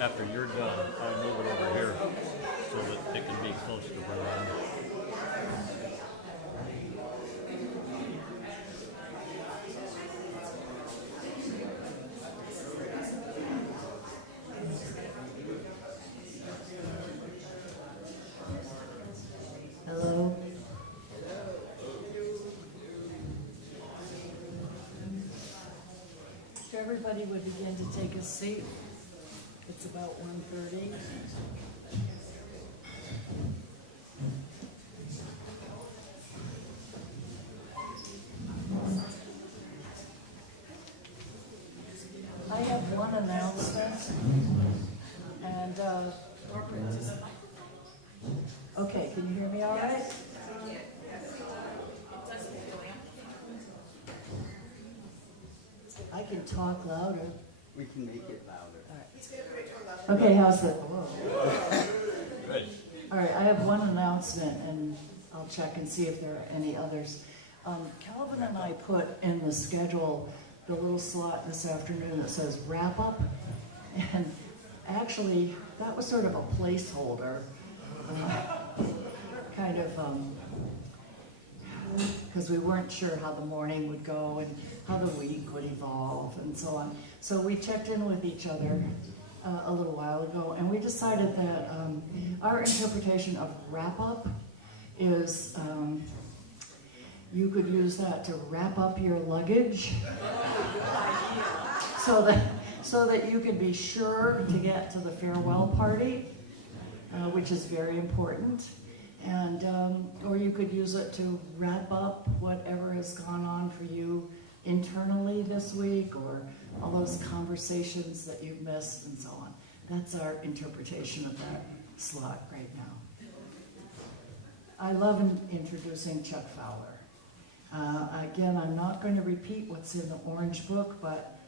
after you're done, I'll move it over here so that it can be close to where I'm. Hello? If everybody would begin to take a seat. It's about 1:30. I have one announcement, and okay, can you hear me all right? I can talk louder. We can make it louder. Okay, how's it? Good. All right, I have one announcement, and I'll check and see if there are any others. Calvin and I put in the schedule the little slot this afternoon that says wrap up, and actually that was sort of a placeholder, kind of, because we weren't sure how the morning would go and how the week would evolve and so on. So we checked in with each other a little while ago, and we decided that our interpretation of wrap up is you could use that to wrap up your luggage so that you could be sure to get to the farewell party, which is very important. And or you could use it to wrap up whatever has gone on for you internally this week, or all those conversations that you've missed and so on. That's our interpretation of that slot right now. I love introducing Chuck Fowler. Again, I'm not going to repeat what's in the Orange Book, but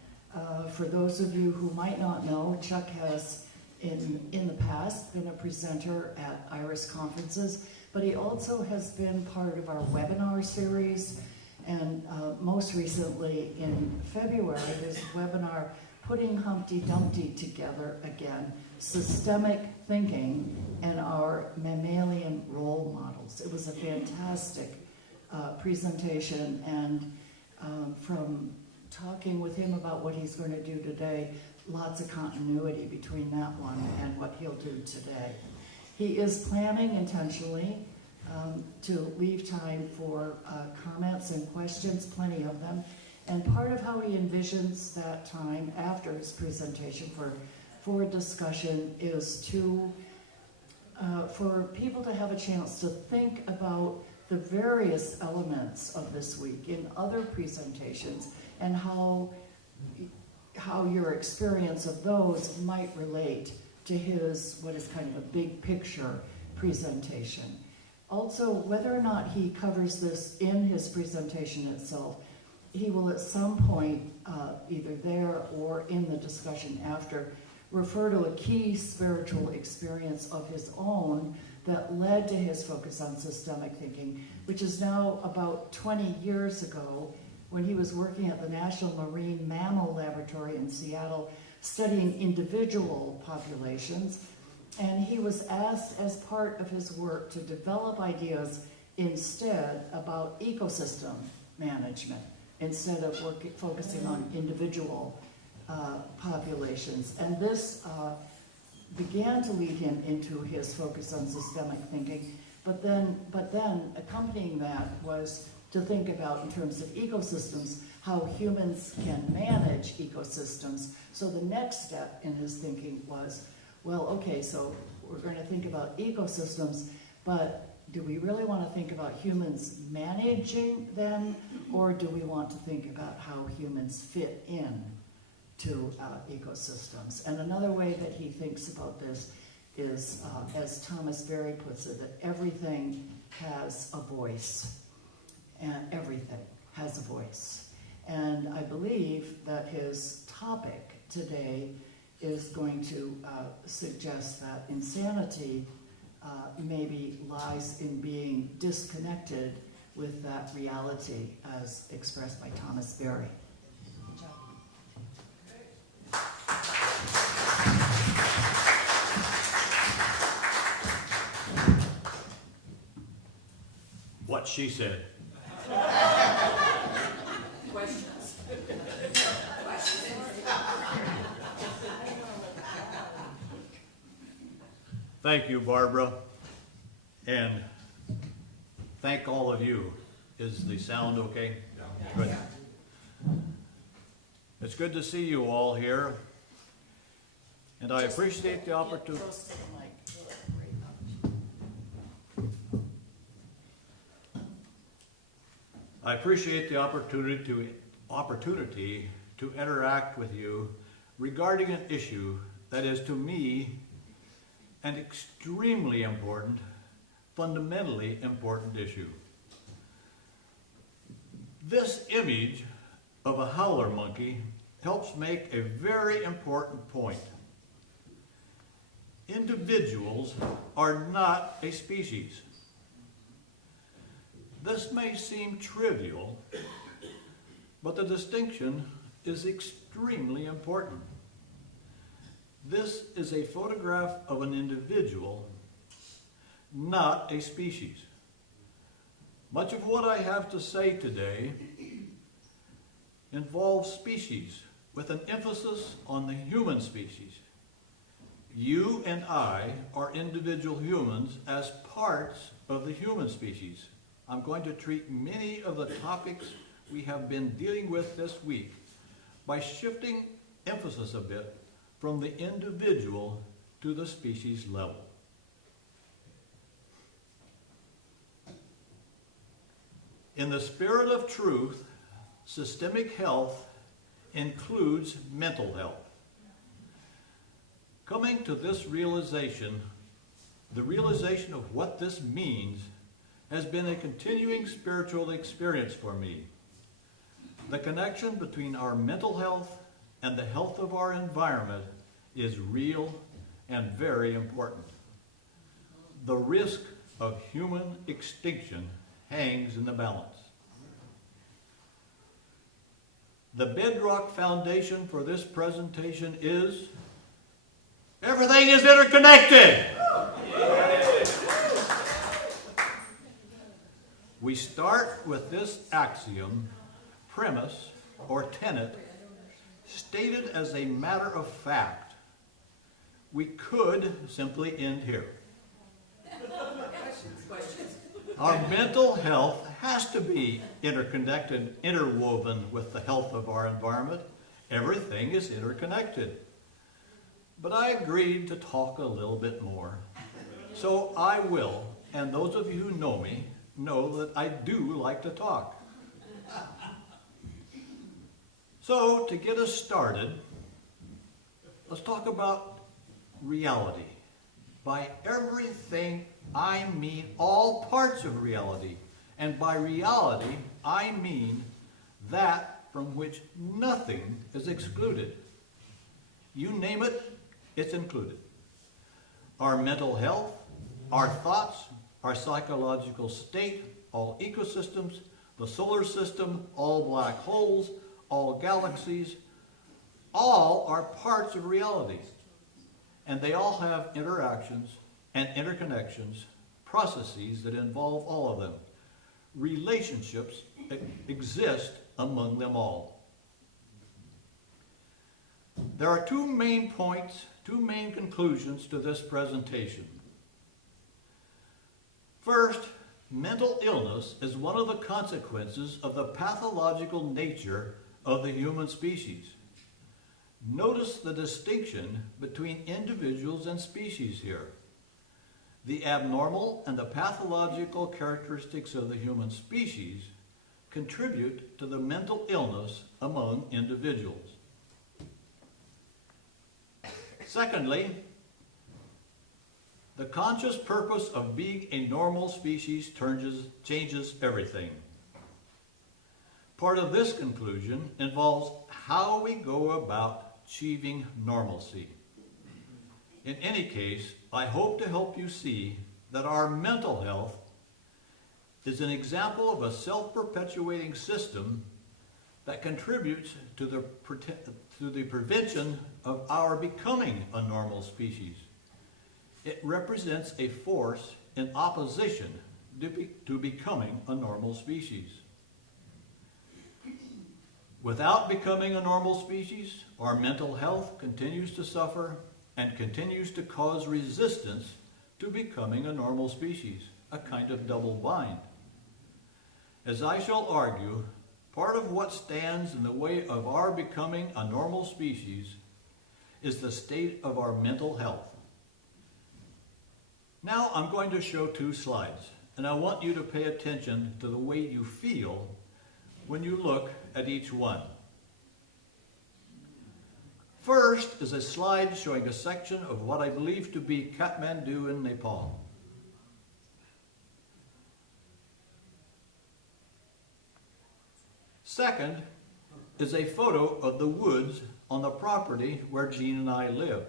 for those of you who might not know, Chuck has in the past been a presenter at IRAS conferences, but he also has been part of our webinar series, and most recently in February, his webinar, Putting Humpty Dumpty Together Again, Systemic Thinking and Our Mammalian Role Models. It was a fantastic presentation, and from talking with him about what he's going to do today, lots of continuity between that one and what he'll do today. He is planning intentionally to leave time for comments and questions, plenty of them. And part of how he envisions that time after his presentation for discussion is to for people to have a chance to think about the various elements of this week in other presentations and how your experience of those might relate to his, what is kind of a big picture presentation. Also, whether or not he covers this in his presentation itself, he will at some point, either there or in the discussion after, refer to a key spiritual experience of his own that led to his focus on systemic thinking, which is now about 20 years ago, when he was working at the National Marine Mammal Laboratory in Seattle, studying individual populations, and he was asked as part of his work to develop ideas instead about ecosystem management, instead of focusing on individual populations. And this began to lead him into his focus on systemic thinking, but then accompanying that was to think about, in terms of ecosystems, how humans can manage ecosystems. So the next step in his thinking was, well, okay, so we're going to think about ecosystems, but do we really want to think about humans managing them, or do we want to think about how humans fit in to ecosystems? And another way that he thinks about this is, as Thomas Berry puts it, that everything has a voice. And everything has a voice. And I believe that his topic today is going to suggest that insanity maybe lies in being disconnected with that reality as expressed by Thomas Berry. Good job. what she said. Questions? Thank you, Barbara, and thank all of you. Is the sound okay? Good. It's good to see you all here, and I appreciate the opportunity. Close to the mic. I appreciate the opportunity to interact with you regarding an issue that is to me an extremely important, fundamentally important issue. This image of a howler monkey helps make a very important point. Individuals are not a species. This may seem trivial, but the distinction is extremely important. This is a photograph of an individual, not a species. Much of what I have to say today involves species, with an emphasis on the human species. You and I are individual humans as parts of the human species. I'm going to treat many of the topics we have been dealing with this week by shifting emphasis a bit from the individual to the species level. In the spirit of truth, systemic health includes mental health. Coming to this realization, the realization of what this means, has been a continuing spiritual experience for me. The connection between our mental health and the health of our environment is real and very important. The risk of human extinction hangs in the balance. The bedrock foundation for this presentation is everything is interconnected. We start with this axiom, premise, or tenet, stated as a matter of fact. We could simply end here. Questions? Our mental health has to be interconnected, interwoven with the health of our environment. Everything is interconnected. But I agreed to talk a little bit more. So I will, and those of you who know me, know that I do like to talk. So, to get us started, let's talk about reality. By everything, I mean all parts of reality. And by reality, I mean that from which nothing is excluded. You name it, it's included. Our mental health, our thoughts, our psychological state, all ecosystems, the solar system, all black holes, all galaxies, all are parts of reality. And they all have interactions and interconnections, processes that involve all of them. Relationships exist among them all. There are two main points, two main conclusions to this presentation. First, mental illness is one of the consequences of the pathological nature of the human species. Notice the distinction between individuals and species here. The abnormal and the pathological characteristics of the human species contribute to the mental illness among individuals. Secondly, the conscious purpose of being a normal species changes everything. Part of this conclusion involves how we go about achieving normalcy. In any case, I hope to help you see that our mental health is an example of a self-perpetuating system that contributes to the prevention of our becoming a normal species. It represents a force in opposition to becoming a normal species. Without becoming a normal species, our mental health continues to suffer and continues to cause resistance to becoming a normal species, a kind of double bind. As I shall argue, part of what stands in the way of our becoming a normal species is the state of our mental health. Now I'm going to show 2 slides, and I want you to pay attention to the way you feel when you look at each one. First is a slide showing a section of what I believe to be Kathmandu in Nepal. Second is a photo of the woods on the property where Jean and I live.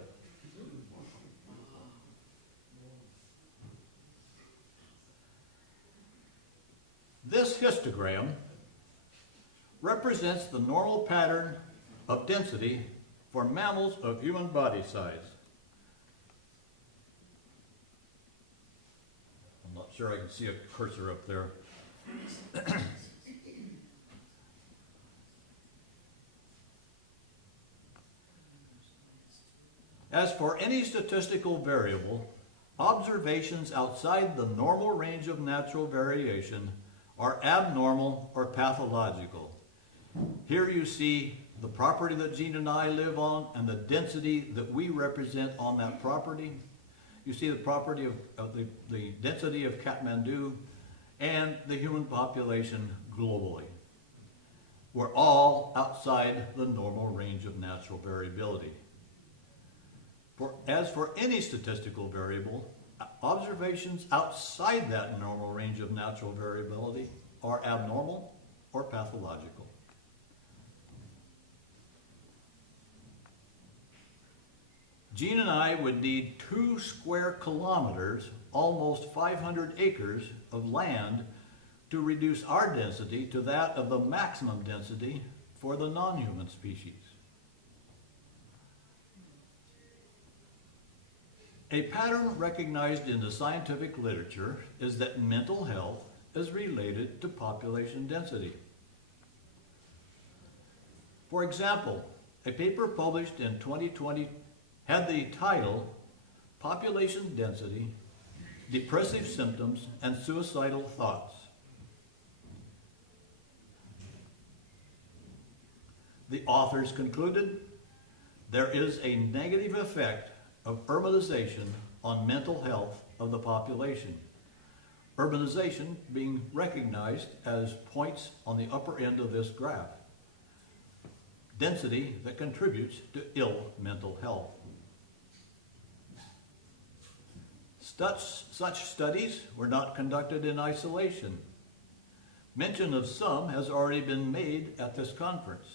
This histogram represents the normal pattern of density for mammals of human body size. I'm not sure I can see a cursor up there. As for any statistical variable, observations outside the normal range of natural variation are abnormal or pathological. Here you see the property that Jean and I live on and the density that we represent on that property. You see the property of the density of Kathmandu and the human population globally. We're all outside the normal range of natural variability. As for any statistical variable, observations outside that normal range of natural variability are abnormal or pathological. Jean and I would need 2 square kilometers, almost 500 acres of land to reduce our density to that of the maximum density for the non-human species. A pattern recognized in the scientific literature is that mental health is related to population density. For example, a paper published in 2020 had the title Population Density, Depressive Symptoms, and Suicidal Thoughts. The authors concluded there is a negative effect of urbanization on mental health of the population. Urbanization being recognized as points on the upper end of this graph. Density that contributes to ill mental health. Such studies were not conducted in isolation. Mention of some has already been made at this conference.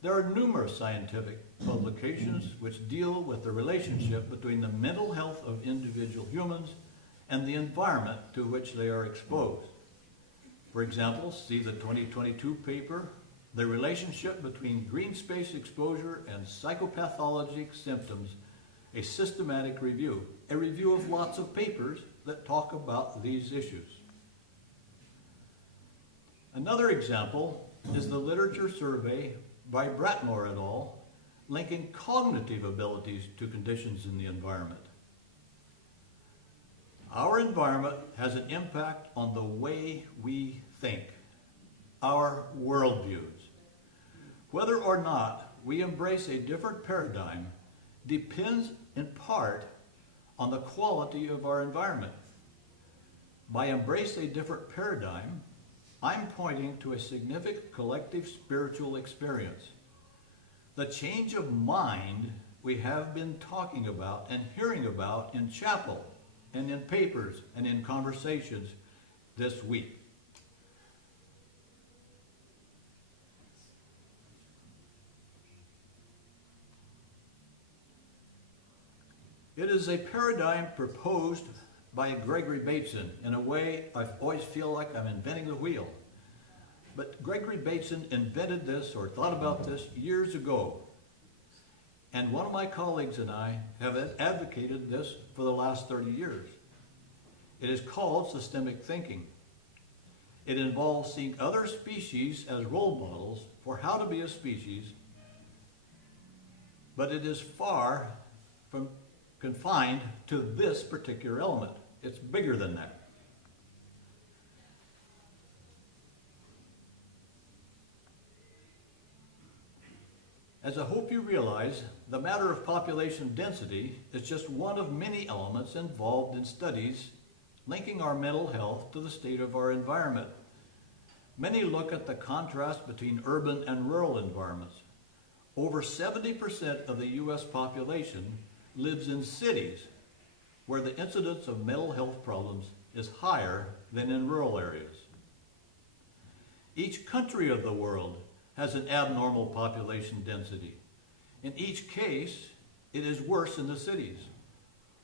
There are numerous scientific publications which deal with the relationship between the mental health of individual humans and the environment to which they are exposed. For example, see the 2022 paper, The Relationship Between Green Space Exposure and Psychopathologic Symptoms, a systematic review, a review of lots of papers that talk about these issues. Another example is the literature survey by Bratmore et al., linking cognitive abilities to conditions in the environment. Our environment has an impact on the way we think, our worldviews. Whether or not we embrace a different paradigm depends in part on the quality of our environment. By embrace a different paradigm, I'm pointing to a significant collective spiritual experience. The change of mind we have been talking about and hearing about in chapel and in papers and in conversations this week. It is a paradigm proposed by Gregory Bateson. In a way, I always feel like I'm inventing the wheel. But Gregory Bateson invented this or thought about this years ago. And one of my colleagues and I have advocated this for the last 30 years. It is called systemic thinking. It involves seeing other species as role models for how to be a species, but it is far from confined to this particular element. It's bigger than that. As I hope you realize, the matter of population density is just one of many elements involved in studies linking our mental health to the state of our environment. Many look at the contrast between urban and rural environments. Over 70% of the U.S. population lives in cities where the incidence of mental health problems is higher than in rural areas. Each country of the world has an abnormal population density. In each case, it is worse in the cities.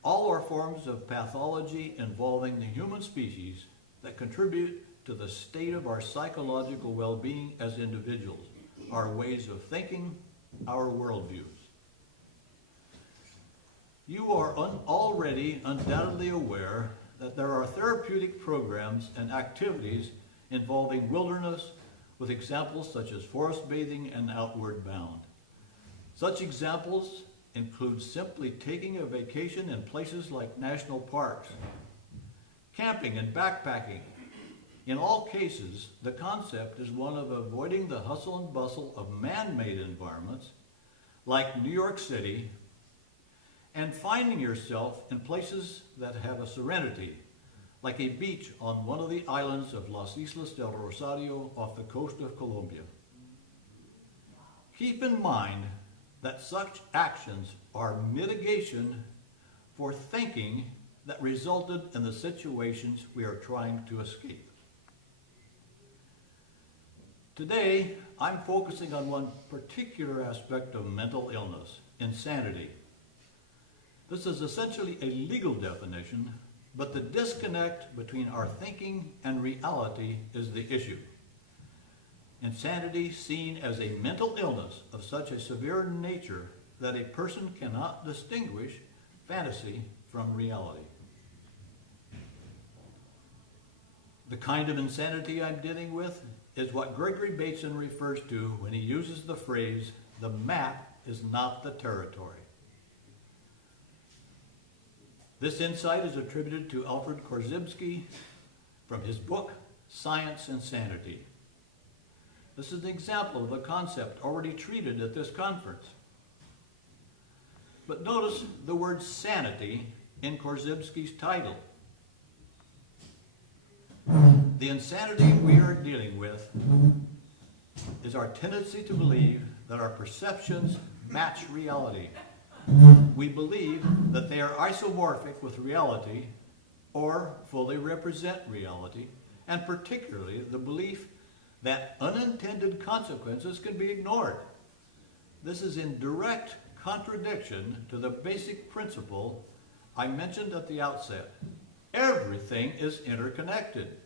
All are forms of pathology involving the human species that contribute to the state of our psychological well-being as individuals, our ways of thinking, our worldviews. You are already undoubtedly aware that there are therapeutic programs and activities involving wilderness, with examples such as forest bathing and outward bound. Such examples include simply taking a vacation in places like national parks, camping and backpacking. In all cases, the concept is one of avoiding the hustle and bustle of man-made environments like New York City and finding yourself in places that have a serenity, like a beach on one of the islands of Las Islas del Rosario off the coast of Colombia. Keep in mind that such actions are mitigation for thinking that resulted in the situations we are trying to escape. Today, I'm focusing on one particular aspect of mental illness, insanity. This is essentially a legal definition, but the disconnect between our thinking and reality is the issue. Insanity seen as a mental illness of such a severe nature that a person cannot distinguish fantasy from reality. The kind of insanity I'm dealing with is what Gregory Bateson refers to when he uses the phrase, "the map is not the territory." This insight is attributed to Alfred Korzybski from his book, Science and Sanity. This is an example of a concept already treated at this conference. But notice the word sanity in Korzybski's title. The insanity we are dealing with is our tendency to believe that our perceptions match reality. We believe that they are isomorphic with reality or fully represent reality, and particularly the belief that unintended consequences can be ignored. This is in direct contradiction to the basic principle I mentioned at the outset. Everything is interconnected.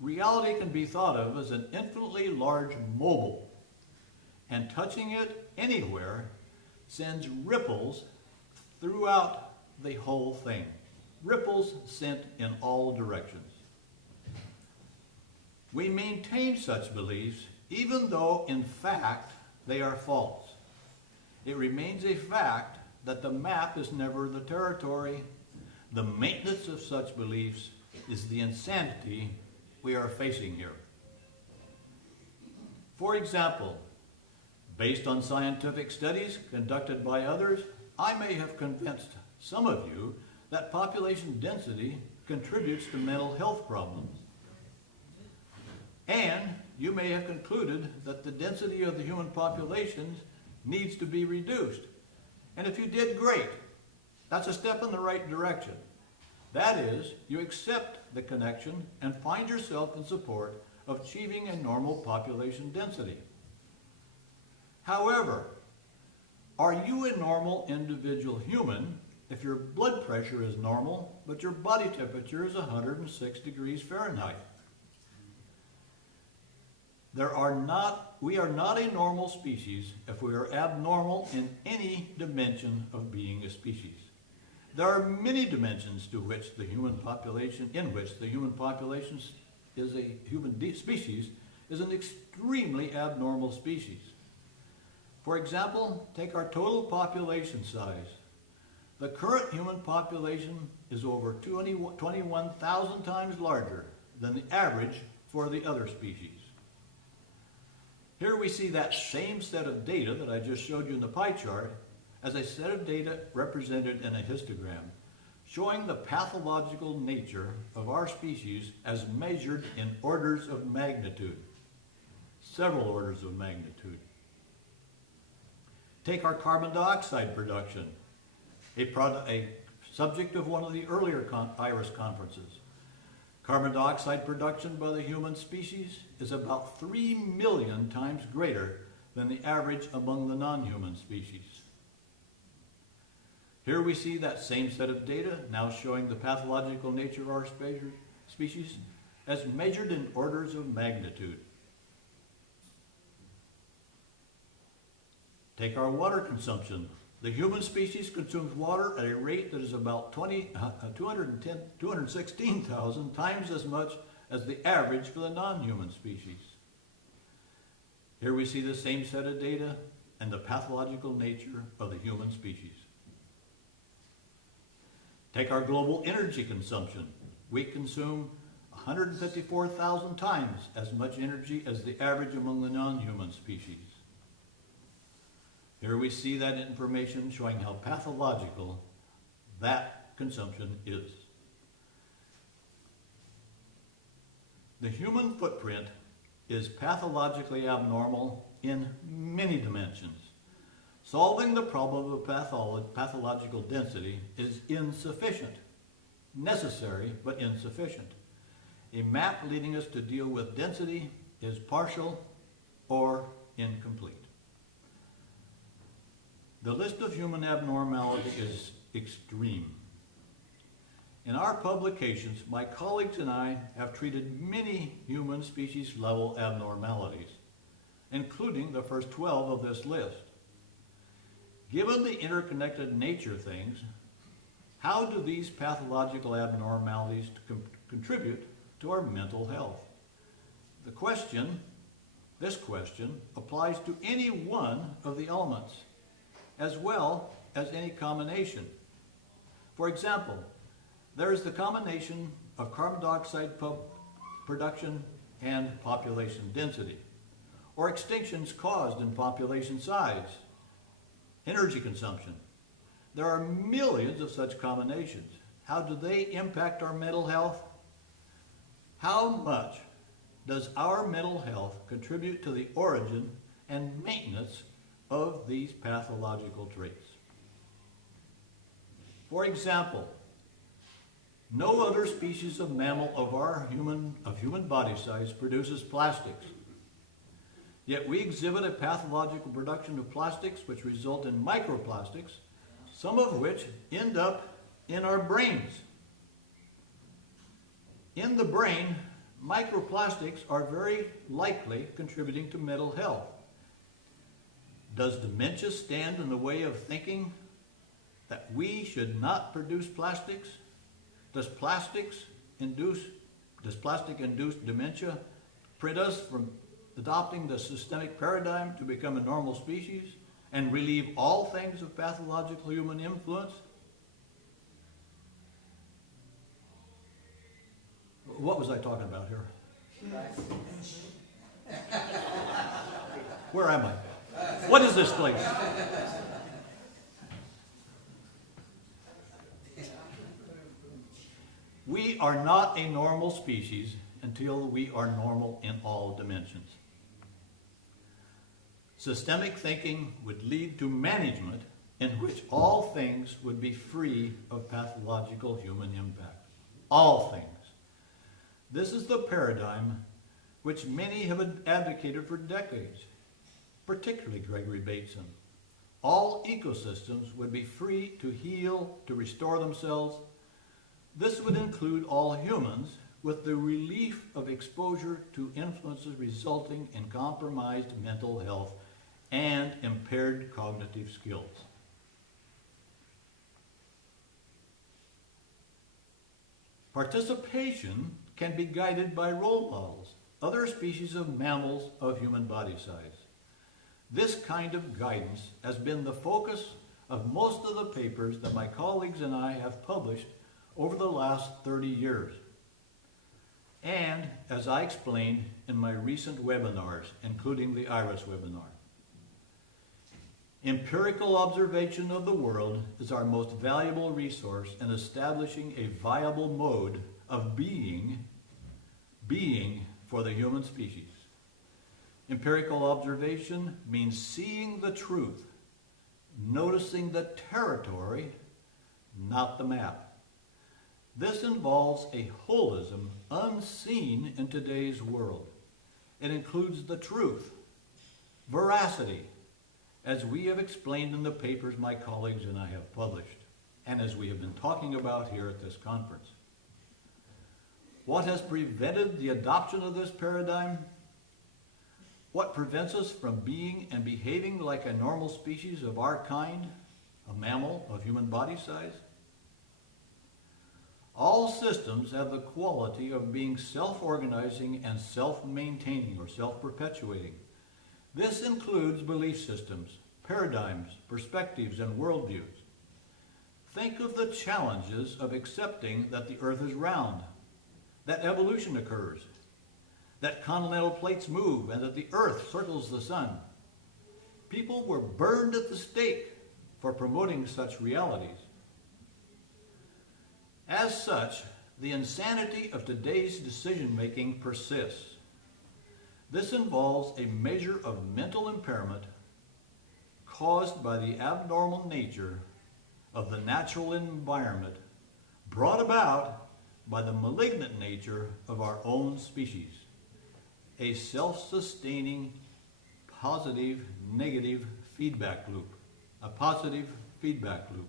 Reality can be thought of as an infinitely large mobile, and touching it anywhere sends ripples throughout the whole thing. Ripples sent in all directions. We maintain such beliefs even though in fact they are false. It remains a fact that the map is never the territory. The maintenance of such beliefs is the insanity we are facing here. For example, based on scientific studies conducted by others, I may have convinced some of you that population density contributes to mental health problems. And you may have concluded that the density of the human population needs to be reduced. And if you did, great. That's a step in the right direction. That is, you accept the connection and find yourself in support of achieving a normal population density. However, are you a normal individual human if your blood pressure is normal, but your body temperature is 106 degrees Fahrenheit? We are not a normal species if we are abnormal in any dimension of being a species. There are many dimensions in which the human population species is an extremely abnormal species. For example, take our total population size. The current human population is over 21,000 times larger than the average for the other species. Here we see that same set of data that I just showed you in the pie chart as a set of data represented in a histogram, showing the pathological nature of our species as measured in orders of magnitude, several orders of magnitude. Take our carbon dioxide production, a subject of one of the earlier IRAS conferences. Carbon dioxide production by the human species is about 3 million times greater than the average among the non-human species. Here we see that same set of data now showing the pathological nature of our species as measured in orders of magnitude. Take our water consumption. The human species consumes water at a rate that is about 216,000 times as much as the average for the non-human species. Here we see the same set of data and the pathological nature of the human species. Take our global energy consumption. We consume 154,000 times as much energy as the average among the non-human species. Here we see that information showing how pathological that consumption is. The human footprint is pathologically abnormal in many dimensions. Solving the problem of pathological density is insufficient. Necessary, but insufficient. A map leading us to deal with density is partial or incomplete. The list of human abnormality is extreme. In our publications, my colleagues and I have treated many human species level abnormalities, including the first 12 of this list. Given the interconnected nature of things, how do these pathological abnormalities contribute to our mental health? This question applies to any one of the elements, as well as any combination. For example, there is the combination of carbon dioxide production and population density, or extinctions caused in population size, energy consumption. There are millions of such combinations. How do they impact our mental health? How much does our mental health contribute to the origin and maintenance of these pathological traits? For example, no other species of mammal of human body size produces plastics. Yet we exhibit a pathological production of plastics which result in microplastics, some of which end up in our brains. In the brain, microplastics are very likely contributing to mental health. Does dementia stand in the way of thinking that we should not produce plastics? Does plastic-induced dementia prevent us from adopting the systemic paradigm to become a normal species and relieve all things of pathological human influence? What was I talking about here? Where am I? What is this place? We are not a normal species until we are normal in all dimensions. Systemic thinking would lead to management in which all things would be free of pathological human impact. All things. This is the paradigm which many have advocated for decades, particularly Gregory Bateson. All ecosystems would be free to heal, to restore themselves. This would include all humans, with the relief of exposure to influences resulting in compromised mental health and impaired cognitive skills. Participation can be guided by role models, other species of mammals of human body size. This kind of guidance has been the focus of most of the papers that my colleagues and I have published over the last 30 years. And as I explained in my recent webinars, including the IRAS webinar. Empirical observation of the world is our most valuable resource in establishing a viable mode of being for the human species. Empirical observation means seeing the truth, noticing the territory, not the map. This involves a holism unseen in today's world. It includes the truth, veracity, as we have explained in the papers my colleagues and I have published, and as we have been talking about here at this conference. What has prevented the adoption of this paradigm? What prevents us from being and behaving like a normal species of our kind, a mammal of human body size? All systems have the quality of being self-organizing and self-maintaining or self-perpetuating. This includes belief systems, paradigms, perspectives, and worldviews. Think of the challenges of accepting that the earth is round, that evolution occurs, that continental plates move, and that the earth circles the sun. People were burned at the stake for promoting such realities. As such, the insanity of today's decision-making persists. This involves a measure of mental impairment caused by the abnormal nature of the natural environment brought about by the malignant nature of our own species. A self-sustaining positive-negative feedback loop. A positive feedback loop.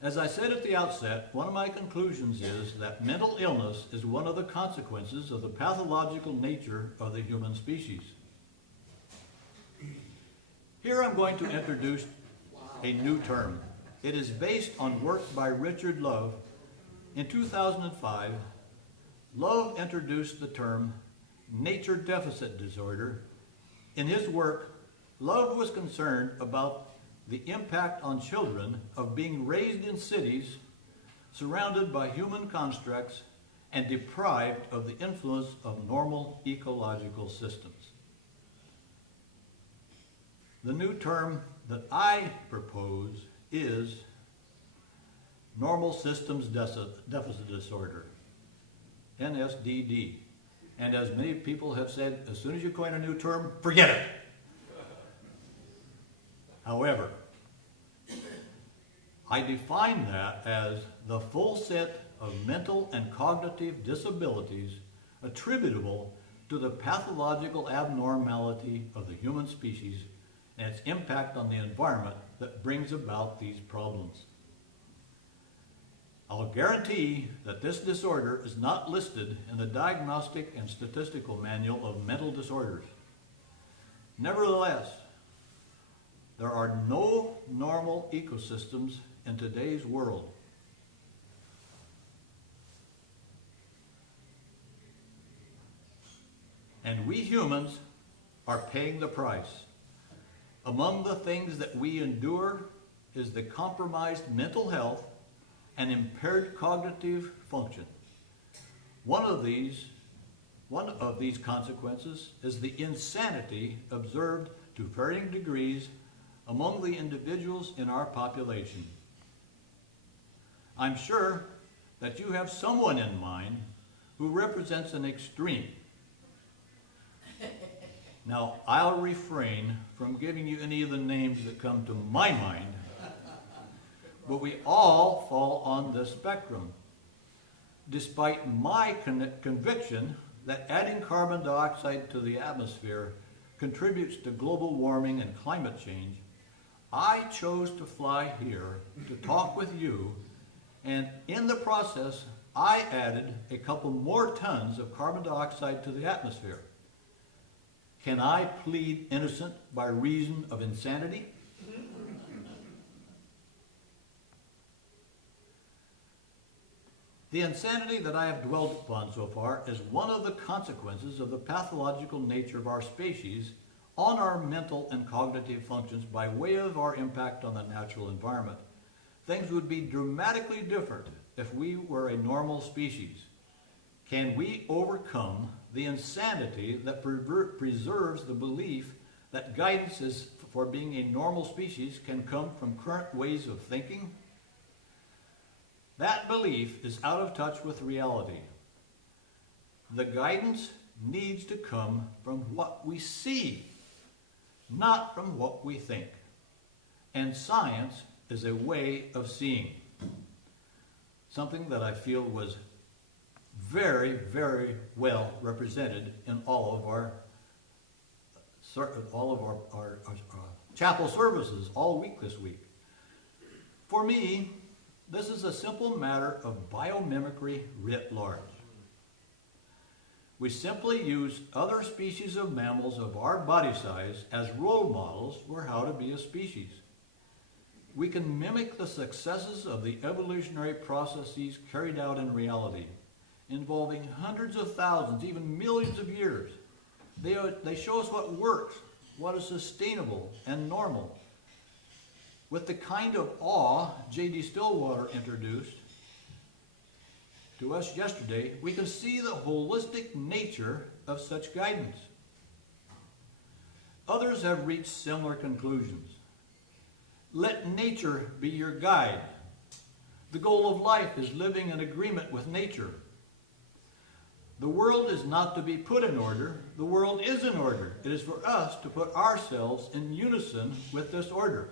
As I said at the outset, one of my conclusions is that mental illness is one of the consequences of the pathological nature of the human species. Here I'm going to introduce a new term. It is based on work by Richard Love. In 2005, Love introduced the term nature deficit disorder. In his work, Love was concerned about the impact on children of being raised in cities surrounded by human constructs and deprived of the influence of normal ecological systems. The new term that I propose is normal systems deficit disorder, NSDD. And as many people have said, as soon as you coin a new term, forget it. However, I define that as the full set of mental and cognitive disabilities attributable to the pathological abnormality of the human species and its impact on the environment that brings about these problems. I'll guarantee that this disorder is not listed in the Diagnostic and Statistical Manual of Mental Disorders. Nevertheless, there are no normal ecosystems in today's world. And we humans are paying the price. Among the things that we endure is the compromised mental health and impaired cognitive function. One of these consequences is the insanity observed to varying degrees among the individuals in our population. I'm sure that you have someone in mind who represents an extreme. Now, I'll refrain from giving you any of the names that come to my mind, but we all fall on this spectrum. Despite my conviction that adding carbon dioxide to the atmosphere contributes to global warming and climate change, I chose to fly here to talk with you, and in the process, I added a couple more tons of carbon dioxide to the atmosphere. Can I plead innocent by reason of insanity? The insanity that I have dwelt upon so far is one of the consequences of the pathological nature of our species on our mental and cognitive functions by way of our impact on the natural environment. Things would be dramatically different if we were a normal species. Can we overcome the insanity that preserves the belief that guidance is for being a normal species can come from current ways of thinking? That belief is out of touch with reality. The guidance needs to come from what we see, not from what we think. And science is a way of seeing. Something that I feel was very, very well represented in all of our chapel services all week this week. For me, this is a simple matter of biomimicry writ large. We simply use other species of mammals of our body size as role models for how to be a species. We can mimic the successes of the evolutionary processes carried out in reality, involving hundreds of thousands, even millions of years. They show us what works, what is sustainable and normal. With the kind of awe J.D. Stillwater introduced to us yesterday, we can see the holistic nature of such guidance. Others have reached similar conclusions. Let nature be your guide. The goal of life is living in agreement with nature. The world is not to be put in order. The world is in order. It is for us to put ourselves in unison with this order.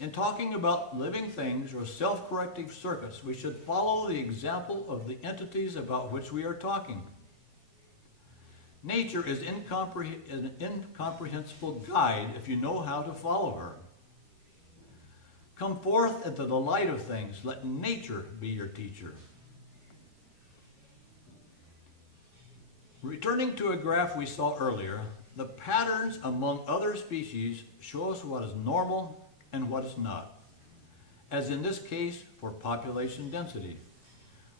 In talking about living things or self-corrective circuits, we should follow the example of the entities about which we are talking. Nature is an incomprehensible guide if you know how to follow her. Come forth into the light of things. Let nature be your teacher. Returning to a graph we saw earlier, the patterns among other species show us what is normal and what is not, as in this case for population density.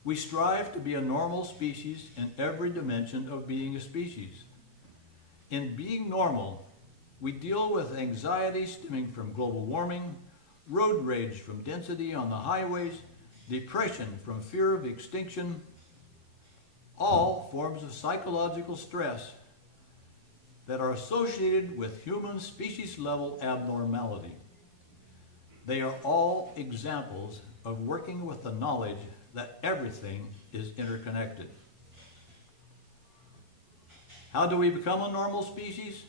We strive to be a normal species in every dimension of being a species. In being normal, we deal with anxiety stemming from global warming, road rage from density on the highways, depression from fear of extinction, all forms of psychological stress that are associated with human species-level abnormality. They are all examples of working with the knowledge that everything is interconnected. How do we become a normal species?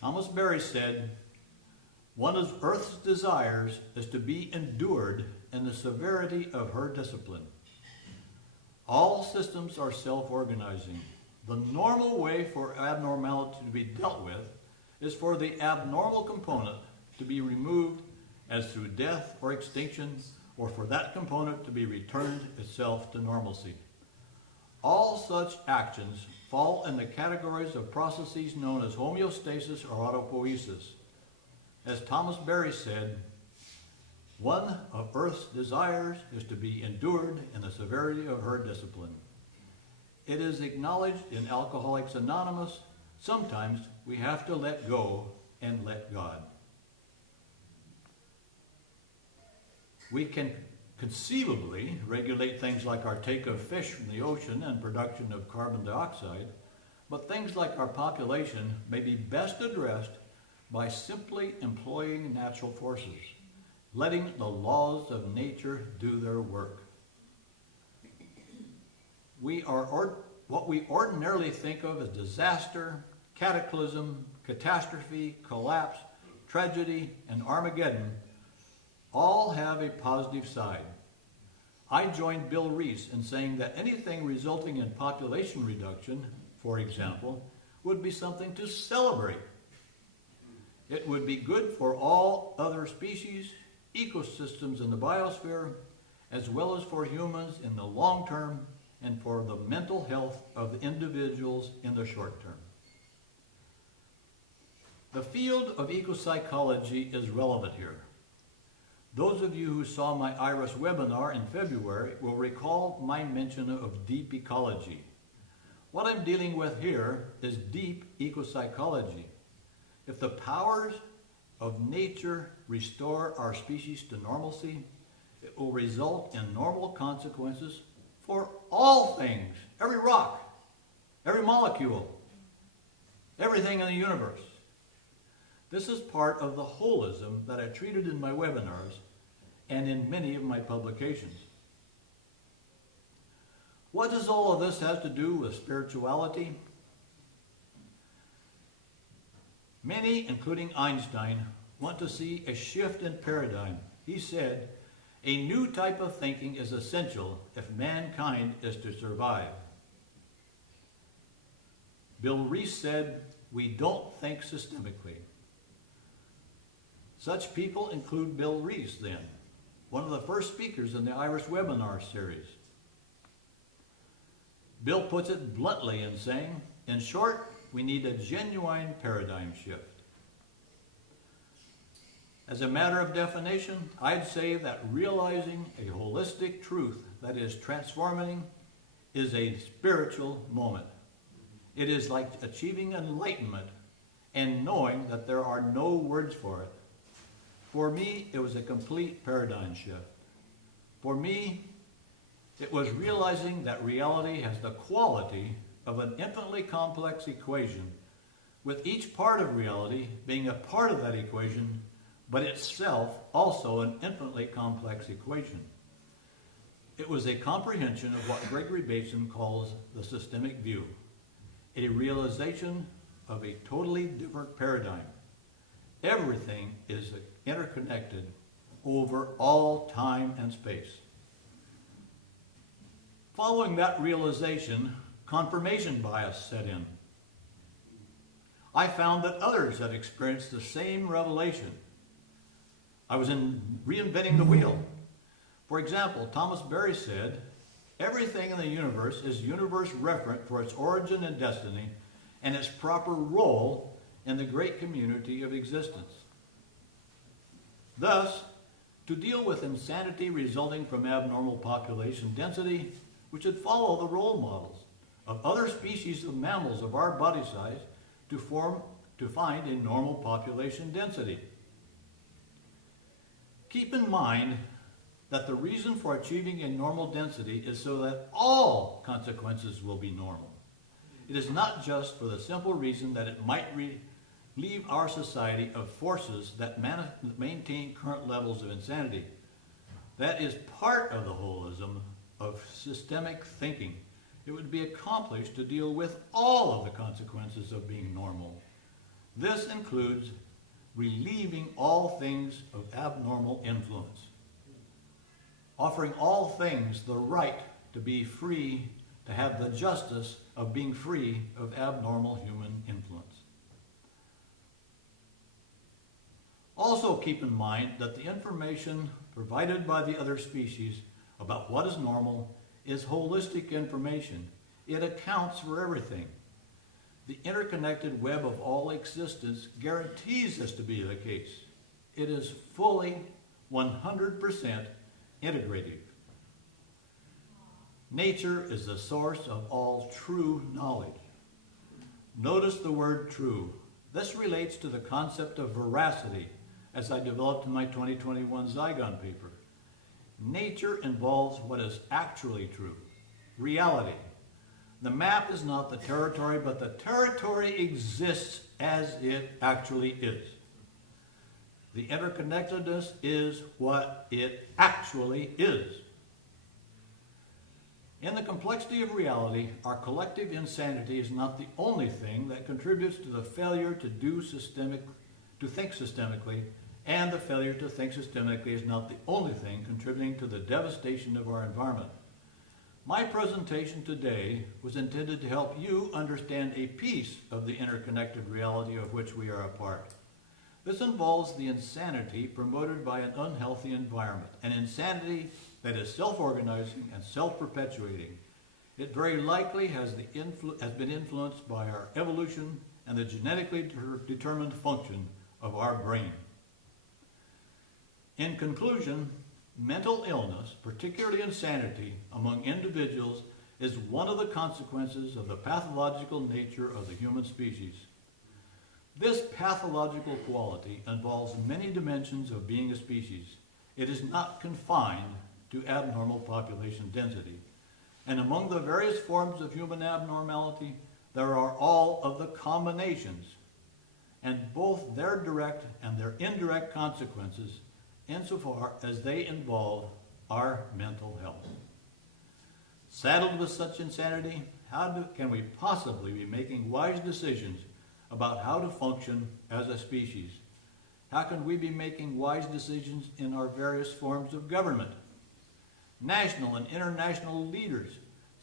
Thomas Berry said, "One of Earth's desires is to be endured in the severity of her discipline. All systems are self-organizing. The normal way for abnormality to be dealt with is for the abnormal component to be removed as through death or extinction, or for that component to be returned itself to normalcy. All such actions fall in the categories of processes known as homeostasis or autopoiesis. As Thomas Berry said, one of Earth's desires is to be endured in the severity of her discipline. It is acknowledged in Alcoholics Anonymous, sometimes we have to let go and let God." We can conceivably regulate things like our take of fish from the ocean and production of carbon dioxide, but things like our population may be best addressed by simply employing natural forces, letting the laws of nature do their work. What we ordinarily think of as disaster, cataclysm, catastrophe, collapse, tragedy, and Armageddon all have a positive side. I joined Bill Reese in saying that anything resulting in population reduction, for example, would be something to celebrate. It would be good for all other species, ecosystems in the biosphere, as well as for humans in the long term and for the mental health of the individuals in the short term. The field of ecopsychology is relevant here. Those of you who saw my IRAS webinar in February will recall my mention of deep ecology. What I'm dealing with here is deep ecopsychology. If the powers of nature restore our species to normalcy, it will result in normal consequences for all things, every rock, every molecule, everything in the universe. This is part of the holism that I treated in my webinars and in many of my publications. What does all of this have to do with spirituality? Many, including Einstein, want to see a shift in paradigm. He said, a new type of thinking is essential if mankind is to survive. Bill Reese said, we don't think systemically. Such people include Bill Reese then, one of the first speakers in the IRAS webinar series. Bill puts it bluntly in saying, in short, we need a genuine paradigm shift. As a matter of definition, I'd say that realizing a holistic truth that is transforming is a spiritual moment. It is like achieving enlightenment and knowing that there are no words for it. For me, it was a complete paradigm shift. For me, it was realizing that reality has the quality of an infinitely complex equation, with each part of reality being a part of that equation, but itself also an infinitely complex equation. It was a comprehension of what Gregory Bateson calls the systemic view, a realization of a totally different paradigm. Everything is interconnected over all time and space. Following that realization, confirmation bias set in. I found that others had experienced the same revelation. I was reinventing the wheel. For example, Thomas Berry said, everything in the universe is universe referent for its origin and destiny and its proper role in the great community of existence. Thus, to deal with insanity resulting from abnormal population density, we should follow the role models of other species of mammals of our body size to find a normal population density. Keep in mind that the reason for achieving a normal density is so that all consequences will be normal. It is not just for the simple reason that it might relieve our society of forces that maintain current levels of insanity. That is part of the holism of systemic thinking. It would be accomplished to deal with all of the consequences of being normal. This includes relieving all things of abnormal influence, offering all things the right to be free, to have the justice of being free of abnormal human influence. Also keep in mind that the information provided by the other species about what is normal is holistic information. It accounts for everything. The interconnected web of all existence guarantees this to be the case. It is fully 100% integrative. Nature is the source of all true knowledge. Notice the word true. This relates to the concept of veracity, as I developed in my 2021 Zygon paper. Nature involves what is actually true, reality. The map is not the territory, but the territory exists as it actually is. The interconnectedness is what it actually is. In the complexity of reality, our collective insanity is not the only thing that contributes to the failure to think systemically, and the failure to think systemically is not the only thing contributing to the devastation of our environment. My presentation today was intended to help you understand a piece of the interconnected reality of which we are a part. This involves the insanity promoted by an unhealthy environment, an insanity that is self-organizing and self-perpetuating. It very likely has been influenced by our evolution and the genetically determined function of our brain. In conclusion, mental illness, particularly insanity, among individuals is one of the consequences of the pathological nature of the human species. This pathological quality involves many dimensions of being a species. It is not confined to abnormal population density. And among the various forms of human abnormality, there are all of the combinations, and both their direct and their indirect consequences insofar as they involve our mental health. Saddled with such insanity, can we possibly be making wise decisions about how to function as a species? How can we be making wise decisions in our various forms of government? National and international leaders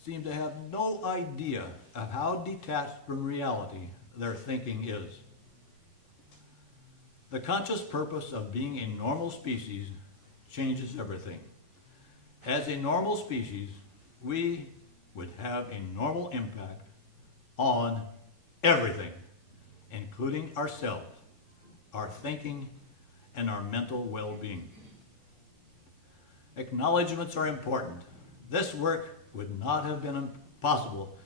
seem to have no idea of how detached from reality their thinking is. The conscious purpose of being a normal species changes everything. As a normal species, we would have a normal impact on everything, including ourselves, our thinking, and our mental well-being. Acknowledgments are important. This work would not have been possible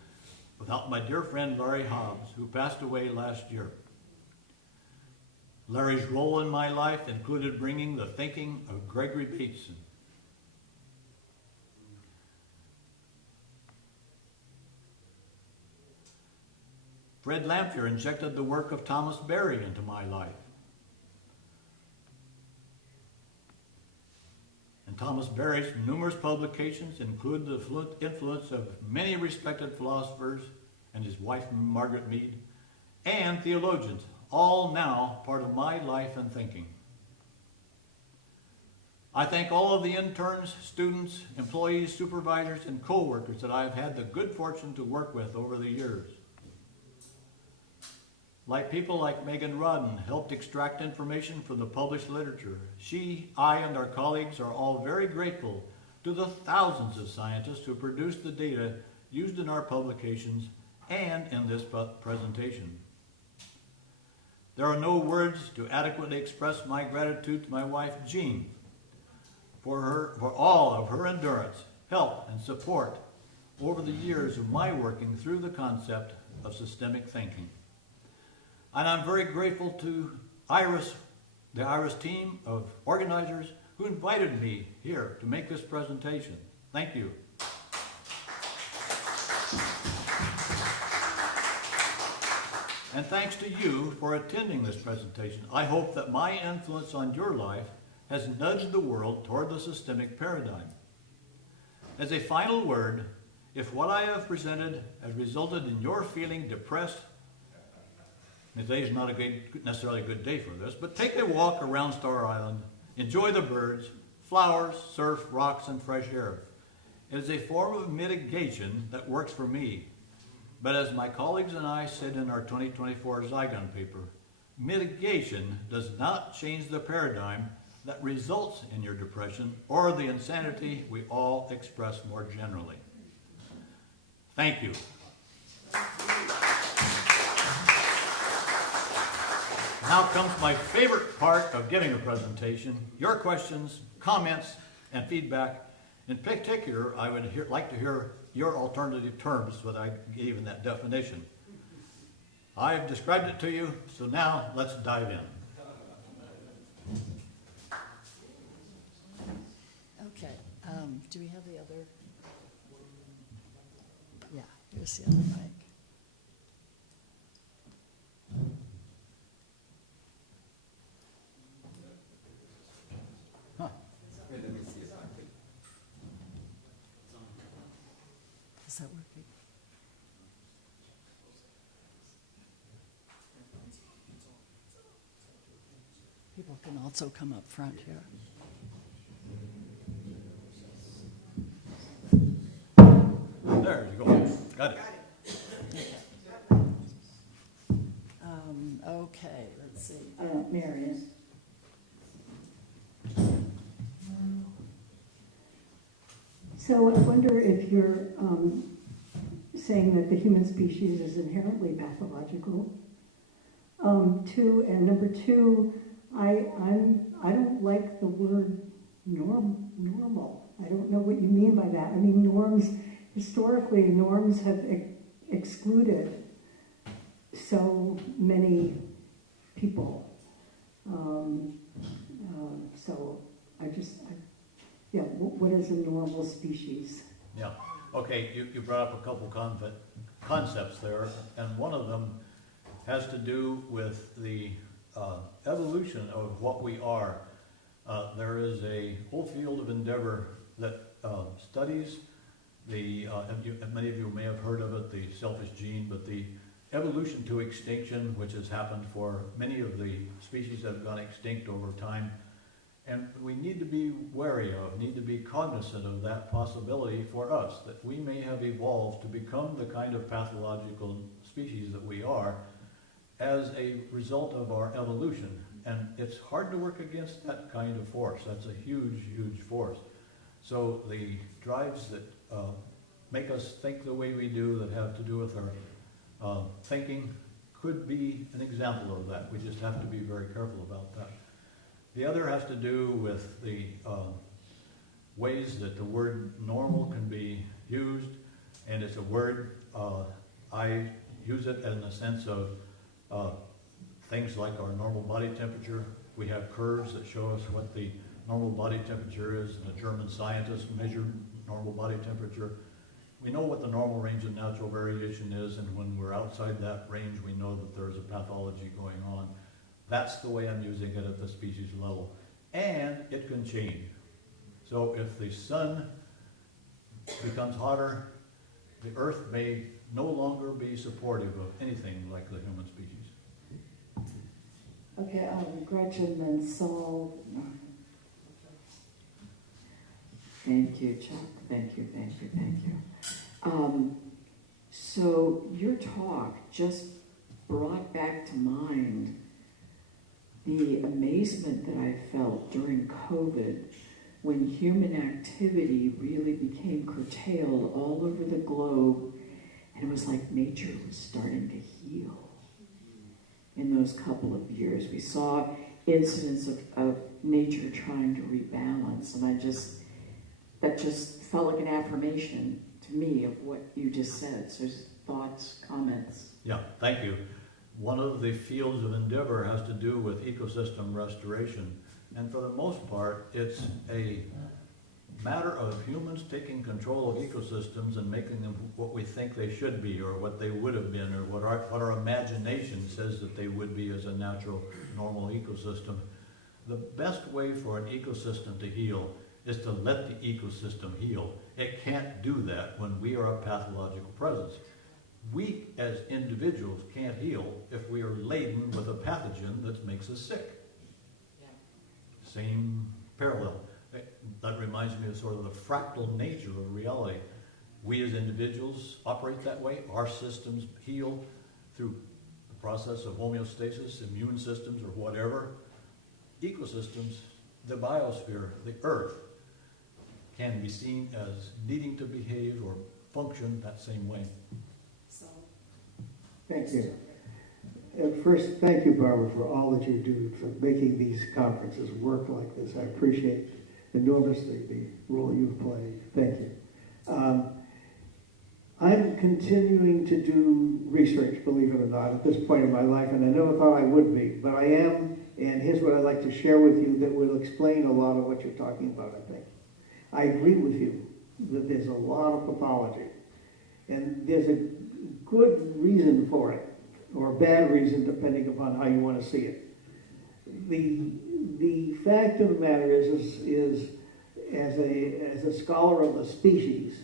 without my dear friend Larry Hobbs, who passed away last year. Larry's role in my life included bringing the thinking of Gregory Bateson. Fred Lamphere injected the work of Thomas Berry into my life. And Thomas Berry's numerous publications include the influence of many respected philosophers and his wife Margaret Mead, and theologians, all now part of my life and thinking. I thank all of the interns, students, employees, supervisors, and co-workers that I have had the good fortune to work with over the years. Like people like Megan Rodden helped extract information from the published literature. She, I, and our colleagues are all very grateful to the thousands of scientists who produced the data used in our publications and in this presentation. There are no words to adequately express my gratitude to my wife, Jean, for all of her endurance, help, and support over the years of my working through the concept of systemic thinking. And I'm very grateful to IRAS, the IRAS team of organizers who invited me here to make this presentation. Thank you. And thanks to you for attending this presentation. I hope that my influence on your life has nudged the world toward the systemic paradigm. As a final word, if what I have presented has resulted in your feeling depressed, today is not necessarily a good day for this, but take a walk around Star Island, enjoy the birds, flowers, surf, rocks, and fresh air. It is a form of mitigation that works for me. But as my colleagues and I said in our 2024 Zygon paper, mitigation does not change the paradigm that results in your depression or the insanity we all express more generally. Thank you. Now comes my favorite part of giving a presentation, your questions, comments, and feedback. In particular, I would like to hear your alternative terms that I gave in that definition. I've described it to you, so now let's dive in. Okay, do we have the other? Yeah, here's the other mic. Is that working? People can also come up front here. There you go. Got it. Okay, let's see. Marion. So I wonder if you're saying that the human species is inherently pathological. Number two, I don't like the word normal. I don't know what you mean by that. I mean, historically, norms have excluded so many people. So yeah, what is a normal species? Yeah. Okay, you brought up a couple concepts there, and one of them has to do with the evolution of what we are. There is a whole field of endeavor that studies and many of you may have heard of it, the selfish gene, but the evolution to extinction, which has happened for many of the species that have gone extinct over time. And we need to be wary of, need to be cognizant of that possibility for us, that we may have evolved to become the kind of pathological species that we are as a result of our evolution. And it's hard to work against that kind of force. That's a huge, huge force. So the drives that make us think the way we do, that have to do with our thinking, could be an example of that. We just have to be very careful about that. The other has to do with the ways that the word normal can be used, and it's a word, I use it in the sense of things like our normal body temperature. We have curves that show us what the normal body temperature is, and the German scientists measured normal body temperature. We know what the normal range of natural variation is, and when we're outside that range, we know that there's a pathology going on. That's the way I'm using it at the species level. And it can change. So if the sun becomes hotter, the earth may no longer be supportive of anything like the human species. Okay, Gretchen and Saul. Thank you, Chuck. Thank you. So your talk just brought back to mind the amazement that I felt during COVID when human activity really became curtailed all over the globe, and it was like nature was starting to heal. In those couple of years, we saw incidents of nature trying to rebalance, and that just felt like an affirmation to me of what you just said. So thoughts, comments? Yeah, thank you. One of the fields of endeavor has to do with ecosystem restoration. And for the most part, it's a matter of humans taking control of ecosystems and making them what we think they should be, or what they would have been, or what our imagination says that they would be as a natural, normal ecosystem. The best way for an ecosystem to heal is to let the ecosystem heal. It can't do that when we are a pathological presence. We as individuals can't heal if we are laden with a pathogen that makes us sick. Yeah. Same parallel. That reminds me of sort of the fractal nature of reality. We as individuals operate that way. Our systems heal through the process of homeostasis, immune systems, or whatever. Ecosystems, the biosphere, the earth, can be seen as needing to behave or function that same way. Thank you. First, thank you, Barbara, for all that you do for making these conferences work like this. I appreciate enormously the role you've played. Thank you. I'm continuing to do research, believe it or not, at this point in my life, and I never thought I would be, but I am, and here's what I'd like to share with you that will explain a lot of what you're talking about, I think. I agree with you that there's a lot of pathology, and there's a good reason for it, or a bad reason, depending upon how you want to see it. The fact of the matter is as a scholar of the species,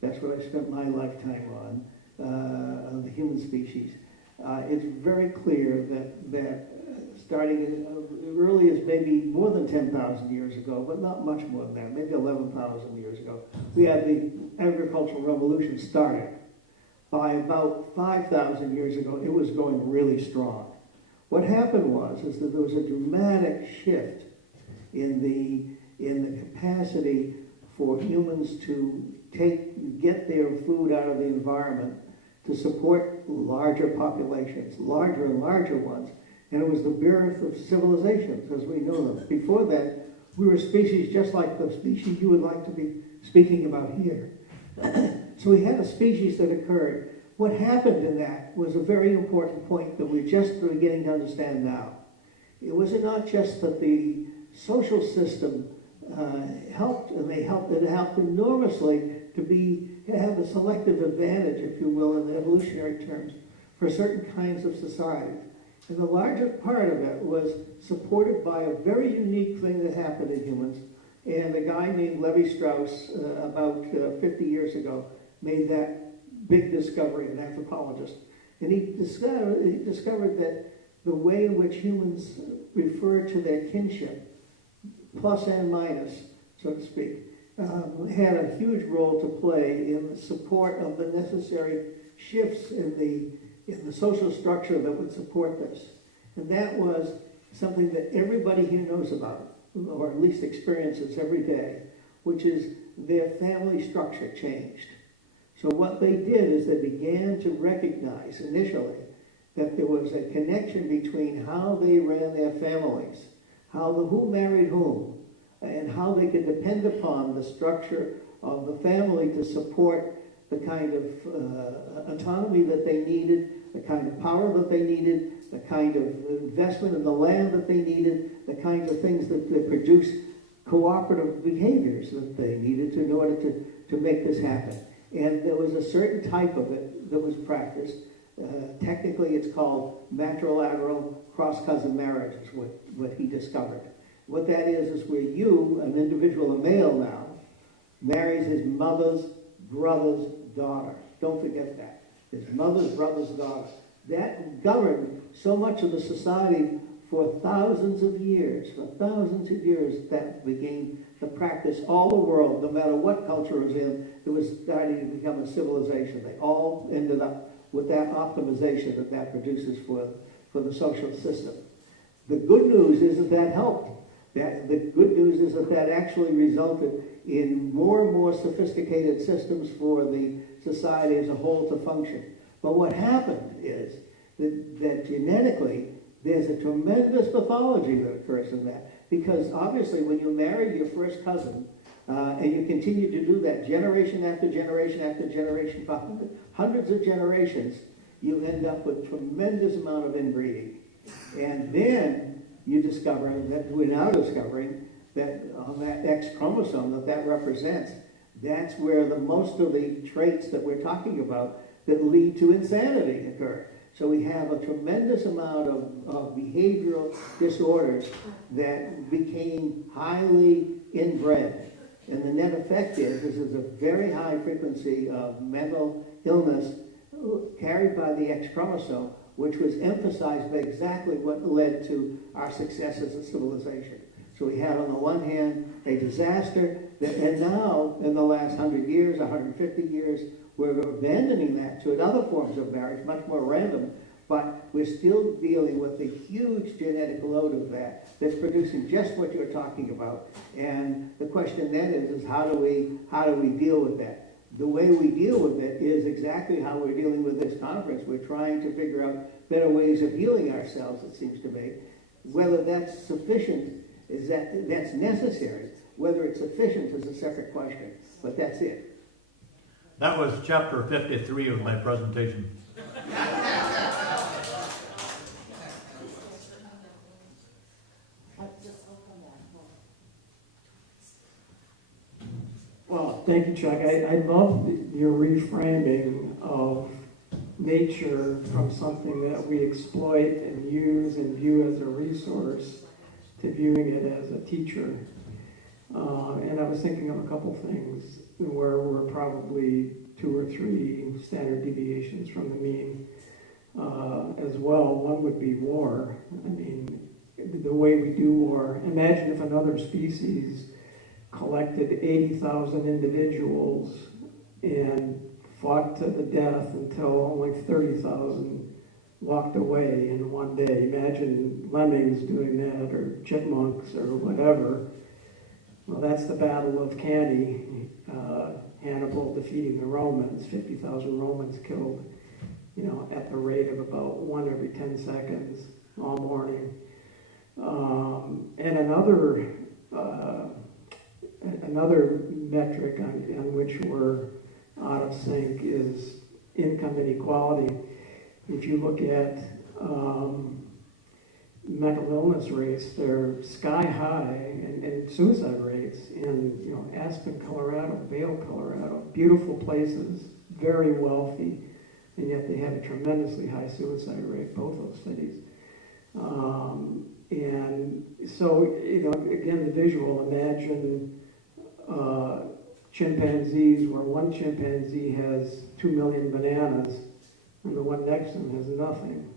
that's what I spent my lifetime on the human species. It's very clear that starting as early as maybe more than 10,000 years ago, but not much more than that, maybe 11,000 years ago, we had the agricultural revolution started. By about 5,000 years ago, it was going really strong. What happened is that there was a dramatic shift in the capacity for humans to get their food out of the environment to support larger populations, larger and larger ones, And it was the birth of civilizations as we know them. Before that, we were species just like the species you would like to be speaking about here. So we had a species that occurred. What happened in that was a very important point that we're just beginning to understand now. It was not just that the social system helped, and it helped enormously to have a selective advantage, if you will, in evolutionary terms, for certain kinds of societies. And the larger part of it was supported by a very unique thing that happened in humans. And a guy named Levi-Strauss, about 50 years ago, made that big discovery, an anthropologist. And he discovered that the way in which humans refer to their kinship, plus and minus, so to speak, had a huge role to play in the support of the necessary shifts in the social structure that would support this. And that was something that everybody here knows about, or at least experiences every day, which is their family structure changed. So what they did is they began to recognize initially that there was a connection between how they ran their families, who married whom, and how they could depend upon the structure of the family to support the kind of autonomy that they needed, the kind of power that they needed, the kind of investment in the land that they needed, the kinds of things that produce cooperative behaviors that they needed in order to make this happen. And there was a certain type of it that was practiced. Technically, it's called matrilateral cross-cousin marriage, is what he discovered. What that is where you, an individual, a male now, marries his mother's brother's daughter. Don't forget that. His mother's brother's daughter. That governed so much of the society for thousands of years. For thousands of years, that became the practice. All the world, no matter what culture it was in, it was starting to become a civilization. They all ended up with that optimization that produces for the social system. The good news is that helped. The good news is that actually resulted in more and more sophisticated systems for the society as a whole to function. But what happened is that genetically, there's a tremendous pathology that occurs in that. Because obviously when you marry your first cousin, and you continue to do that generation after generation after generation, for hundreds of generations, you end up with tremendous amount of inbreeding. And then you discover that we're now discovering that on that X chromosome that represents, that's where the most of the traits that we're talking about that lead to insanity occur. So we have a tremendous amount of behavioral disorders that became highly inbred. And the net effect is there's a very high frequency of mental illness carried by the X chromosome, which was emphasized by exactly what led to our success as a civilization. So we had, on the one hand, a disaster, and now, in the last 100 years, 150 years, we're abandoning that to other forms of marriage, much more random, but we're still dealing with the huge genetic load of that's producing just what you're talking about. And the question then is how do we deal with that? The way we deal with it is exactly how we're dealing with this conference. We're trying to figure out better ways of healing ourselves, it seems to me. Whether that's sufficient, that's necessary. Whether it's sufficient is a separate question, but that's it. That was chapter 53 of my presentation. Well, thank you, Chuck. I love your reframing of nature from something that we exploit and use and view as a resource to viewing it as a teacher. And I was thinking of a couple things where we're probably 2 or 3 standard deviations from the mean as well. One would be war. I mean, the way we do war. Imagine if another species collected 80,000 individuals and fought to the death until only 30,000 walked away in one day. Imagine lemmings doing that, or chipmunks, or whatever. Well, that's the Battle of Cannae. Hannibal defeating the Romans, 50,000 Romans killed, at the rate of about 1 every 10 seconds. all morning. And another metric on which we're out of sync is income inequality. If you look at mental illness rates, they're sky high, and suicide rates in Aspen, Colorado, Vail, Colorado, beautiful places, very wealthy, and yet they have a tremendously high suicide rate, both those cities. And so, again, the visual, imagine chimpanzees, where one chimpanzee has 2 million bananas and the one next to him has nothing.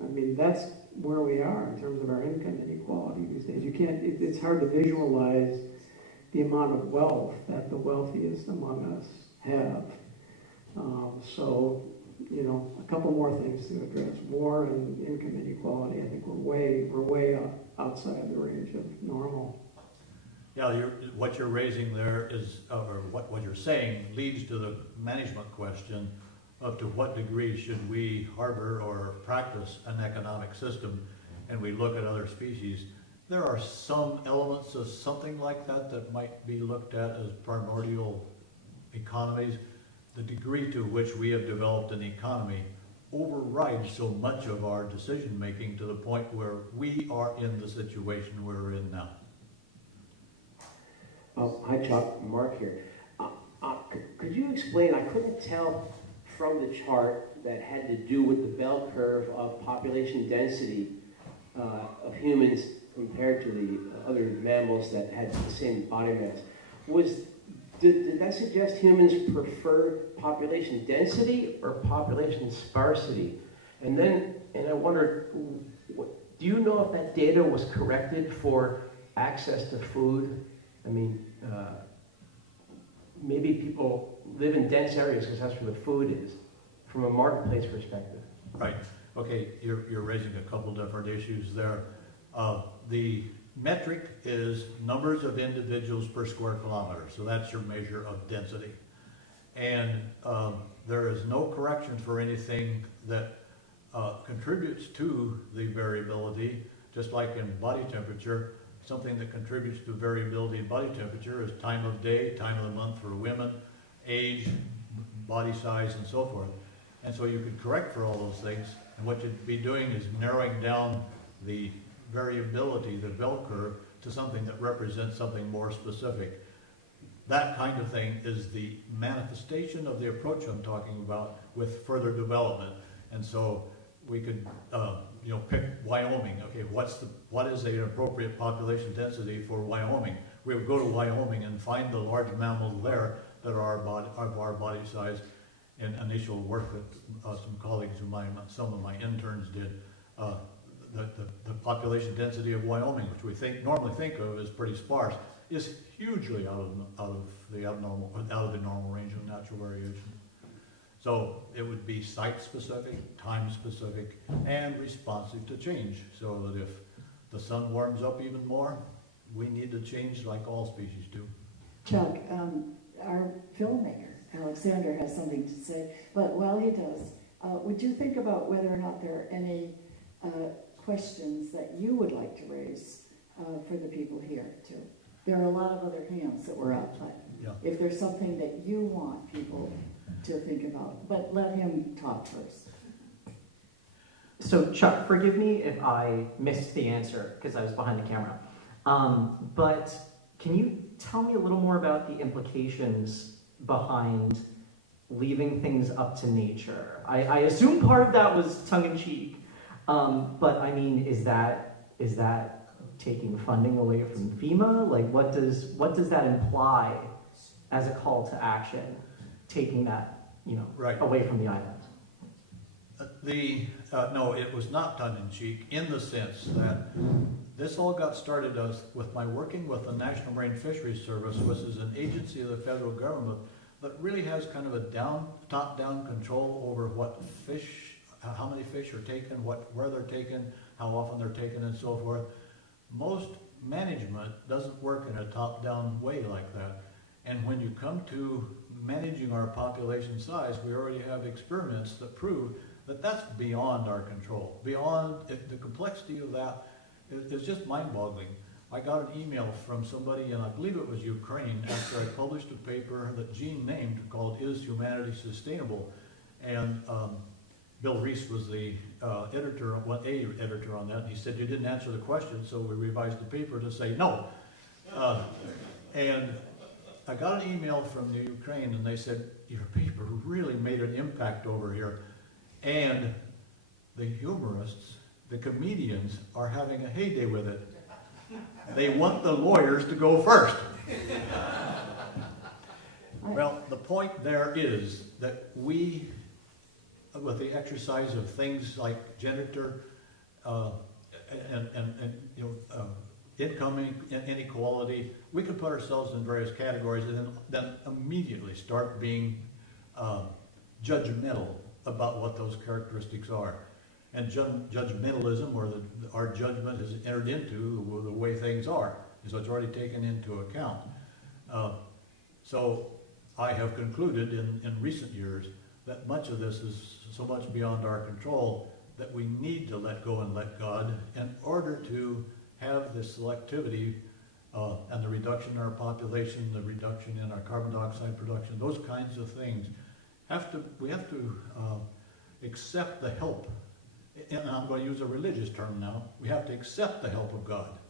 I mean, that's where we are in terms of our income inequality these days. You can't, it's hard to visualize the amount of wealth that the wealthiest among us have. So, a couple more things to address. War and income inequality. I think we're way outside the range of normal. Yeah, what you're raising there is, or what you're saying leads to the management question of to what degree should we harbor or practice an economic system, and we look at other species. There are some elements of something like that that might be looked at as primordial economies. The degree to which we have developed an economy overrides so much of our decision making to the point where we are in the situation we're in now. Hi, Chuck. Mark here. Could you explain? I couldn't tell from the chart that had to do with the bell curve of population density of humans compared to the other mammals that had the same body mass. Did that suggest humans prefer population density or population sparsity? And I wondered, do you know if that data was corrected for access to food? I mean, maybe people live in dense areas because that's where the food is, from a marketplace perspective. Right. Okay, you're raising a couple different issues there. The metric is numbers of individuals per square kilometer, so that's your measure of density. And there is no correction for anything that contributes to the variability, just like in body temperature. Something that contributes to variability in body temperature is time of day, time of the month for women, age, body size, and so forth. And so you could correct for all those things, and what you'd be doing is narrowing down the variability, the bell curve, to something that represents something more specific. That kind of thing is the manifestation of the approach I'm talking about with further development. And so we could pick Wyoming. Okay, what is an appropriate population density for Wyoming? We would go to Wyoming and find the large mammals there that are of our body size. In initial work that some colleagues some of my interns did, the population density of Wyoming, which we normally think of as pretty sparse, is hugely out of the normal range of natural variation. So it would be site-specific, time-specific, and responsive to change, so that if the sun warms up even more, we need to change like all species do. Chuck, our filmmaker, Alexander, has something to say, but while he does, would you think about whether or not there are any questions that you would like to raise for the people here, too? There are a lot of other hands that were up, but if there's something that you want people to think about, but let him talk first. So Chuck, forgive me if I missed the answer because I was behind the camera. But can you tell me a little more about the implications behind leaving things up to nature? I assume part of that was tongue-in-cheek, but I mean, is that taking funding away from FEMA? Like, what does that imply as a call to action? Taking that, right, away from the island. No, it was not tongue-in-cheek in the sense that this all got started with my working with the National Marine Fisheries Service, which is an agency of the federal government that really has kind of a top-down control over what fish, how many fish are taken, where they're taken, how often they're taken, and so forth. Most management doesn't work in a top-down way like that. And when you come to managing our population size, we already have experiments that prove that's beyond our control. Beyond, the complexity of that is just mind-boggling. I got an email from somebody, and I believe it was Ukraine, after I published a paper that Gene named called Is Humanity Sustainable? And Bill Reese was the editor on that, and he said, you didn't answer the question, so we revised the paper to say no. And I got an email from the Ukraine, and they said, your paper really made an impact over here. And the humorists, the comedians, are having a heyday with it. They want the lawyers to go first. Well, the point there is that we, with the exercise of things like gender income inequality, we can put ourselves in various categories and then immediately start being judgmental about what those characteristics are. And judgmentalism, or our judgment, has entered into the way things are, so it's already taken into account. So I have concluded in recent years that much of this is so much beyond our control that we need to let go and let God in order to have the selectivity and the reduction in our population, the reduction in our carbon dioxide production, those kinds of things. We have to accept the help. And I'm going to use a religious term now. We have to accept the help of God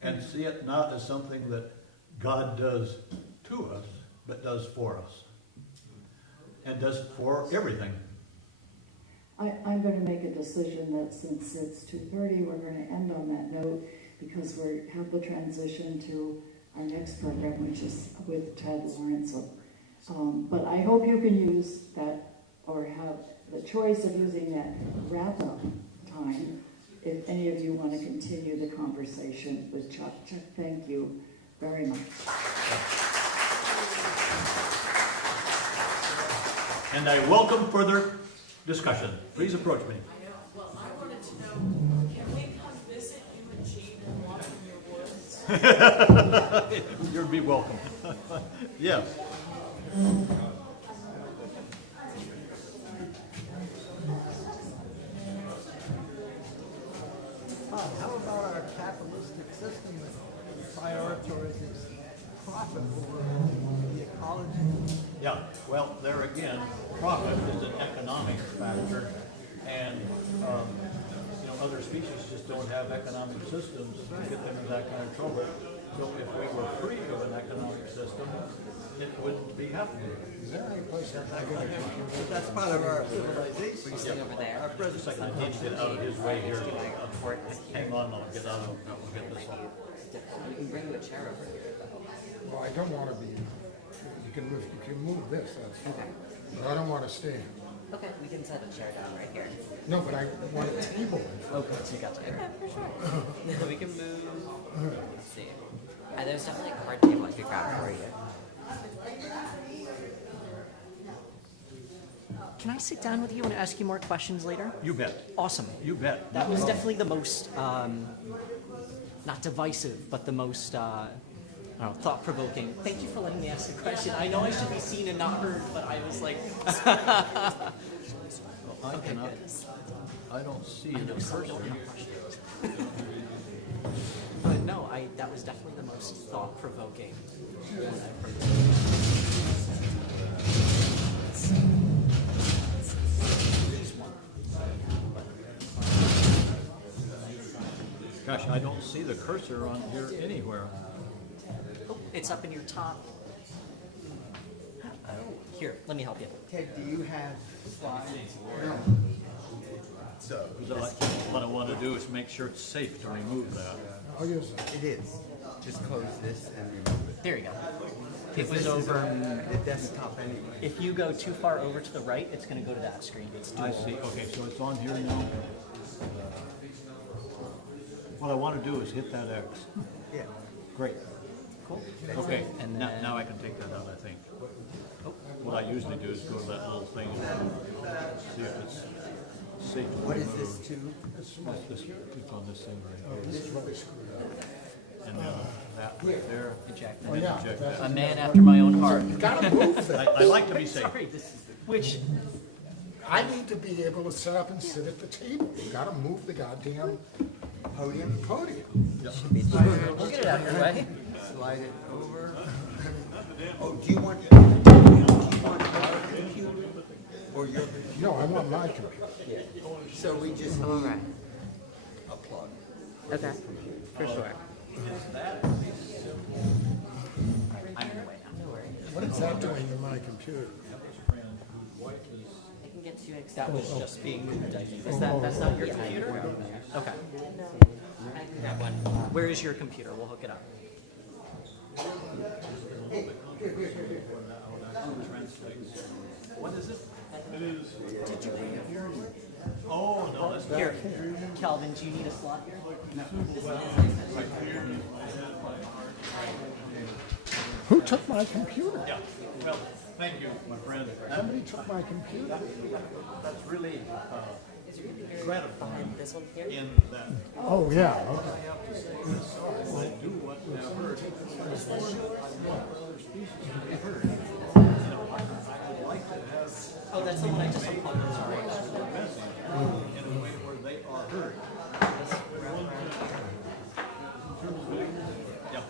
and see it not as something that God does to us, but does for us. And does for everything. I'm going to make a decision that since it's 2:30, we're going to end on that note because we have the transition to our next program, which is with Ted Laurenson. But I hope you can use that or have the choice of using that wrap-up time if any of you want to continue the conversation with Chuck. Chuck, thank you very much. And I welcome further discussion. Please approach me. I know. Well, I wanted to know, can we come visit you and Gene and walk in your woods? You'd be welcome. Yes. How about our capitalistic system that prioritizes profit over the ecology? Yeah, well, there again, profit is an economic factor, and other species just don't have economic systems to get them in that kind of trouble. So if we were free of an economic system, it wouldn't be happening. Is there any place that's not going to that's part of our civilization? We're sitting over there. Just a second, I need to get out of his way here. Hang on, I'll get out of, we'll get this on. You can bring the chair over here, though. Well, I don't want to be, you can move this, that's fine. But I don't want to stand. Okay, we can set a chair down right here. No, but I want a table. Okay, so you got the chair. Okay, for sure. We can move. Let's see. There's definitely a card table I could grab for you. Can I sit down with you and ask you more questions later? You bet. Awesome. You bet. That was definitely the most, not divisive, but the most, thought-provoking. Thank you for letting me ask the question. I know I should be seen and not heard, but I was like... I don't see the cursor. But no, that was definitely the most thought-provoking one I've heard. Gosh, I don't see the cursor on here anywhere. Oh, it's up in your top. Here, let me help you. Ted, do you have slides? No. So What I want to do is make sure it's safe to remove that. I'll use it. It is. Just close this and remove it. There you go. It was over. The desktop anyway. If you go too far over to the right, it's going to go to that screen. It's I see. Okay, so it's on here now. What I want to do is hit that X. Yeah. Great. Cool. Okay, And now, then- now I can take that out, I think. What I usually do is go to that little thing and see if it's safe to What is remove. this too? Click on this thing right here. And then that right there. Eject. And then eject A that. man after my own heart. Gotta move it. I like to be safe. Sorry, this is which I need to be able to set up and sit at the table. You gotta move the goddamn podium. We'll get it out of your way. Slide it over. Oh, do you want our computer or your computer? No, I want my computer. So we just All need right. a plug. Okay, for sure. I'm in the way now. No worries. What is that doing to my computer? I can get to you. That was just being moved, I think. That's not your computer? Okay. I can grab one. Where is your computer? We'll hook it up. What is it? Did you bring it here? Oh, no, that's Here, Calvin, do you need a slot here? Who took my computer? Yeah, well, thank you, my friend. Somebody took my computer. That's really gratifying This one here? in that Oh, yeah, okay. I have to say this, I do what I've heard. You know, I would like to have Oh, that's the one I just unplugged. Sorry. in a way where they are heard. Yeah.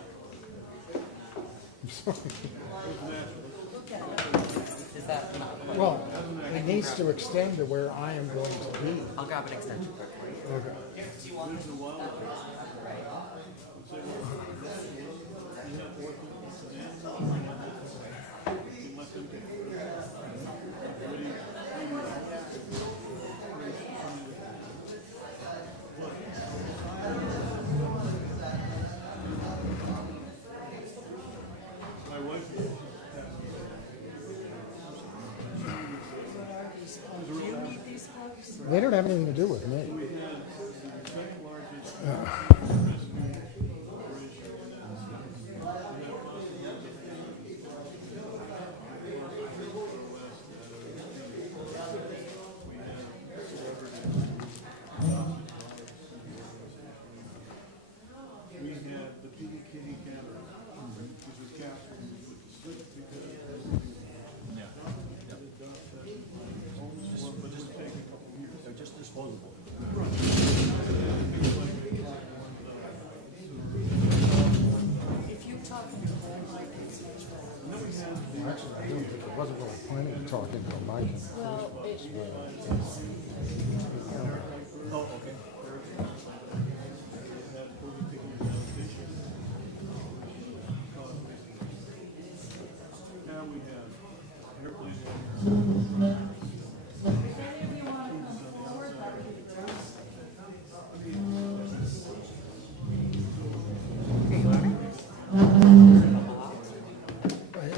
Is that not quite? Well, it needs to extend to where I am going to be. I'll grab an extension cord for you. Okay. Do you want this? They don't have anything to do with me. We had the kitty camera, which was captured with the stick because but just take a couple of years. They're just disposable. If you talk into the mic, it's much better. Well, actually, I don't think I wasn't really planning on talking to Mike. Well, Oh, okay. Now we have airplane.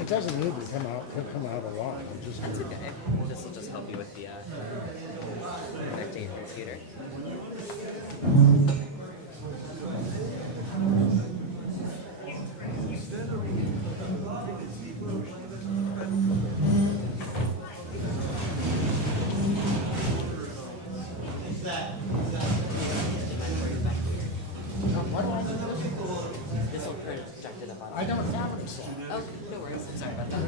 It doesn't need to come out a lot. It just That's okay. This will just help you with the connecting your computer. This will project it up on. I don't have it, so. Oh, no worries. I'm sorry about that.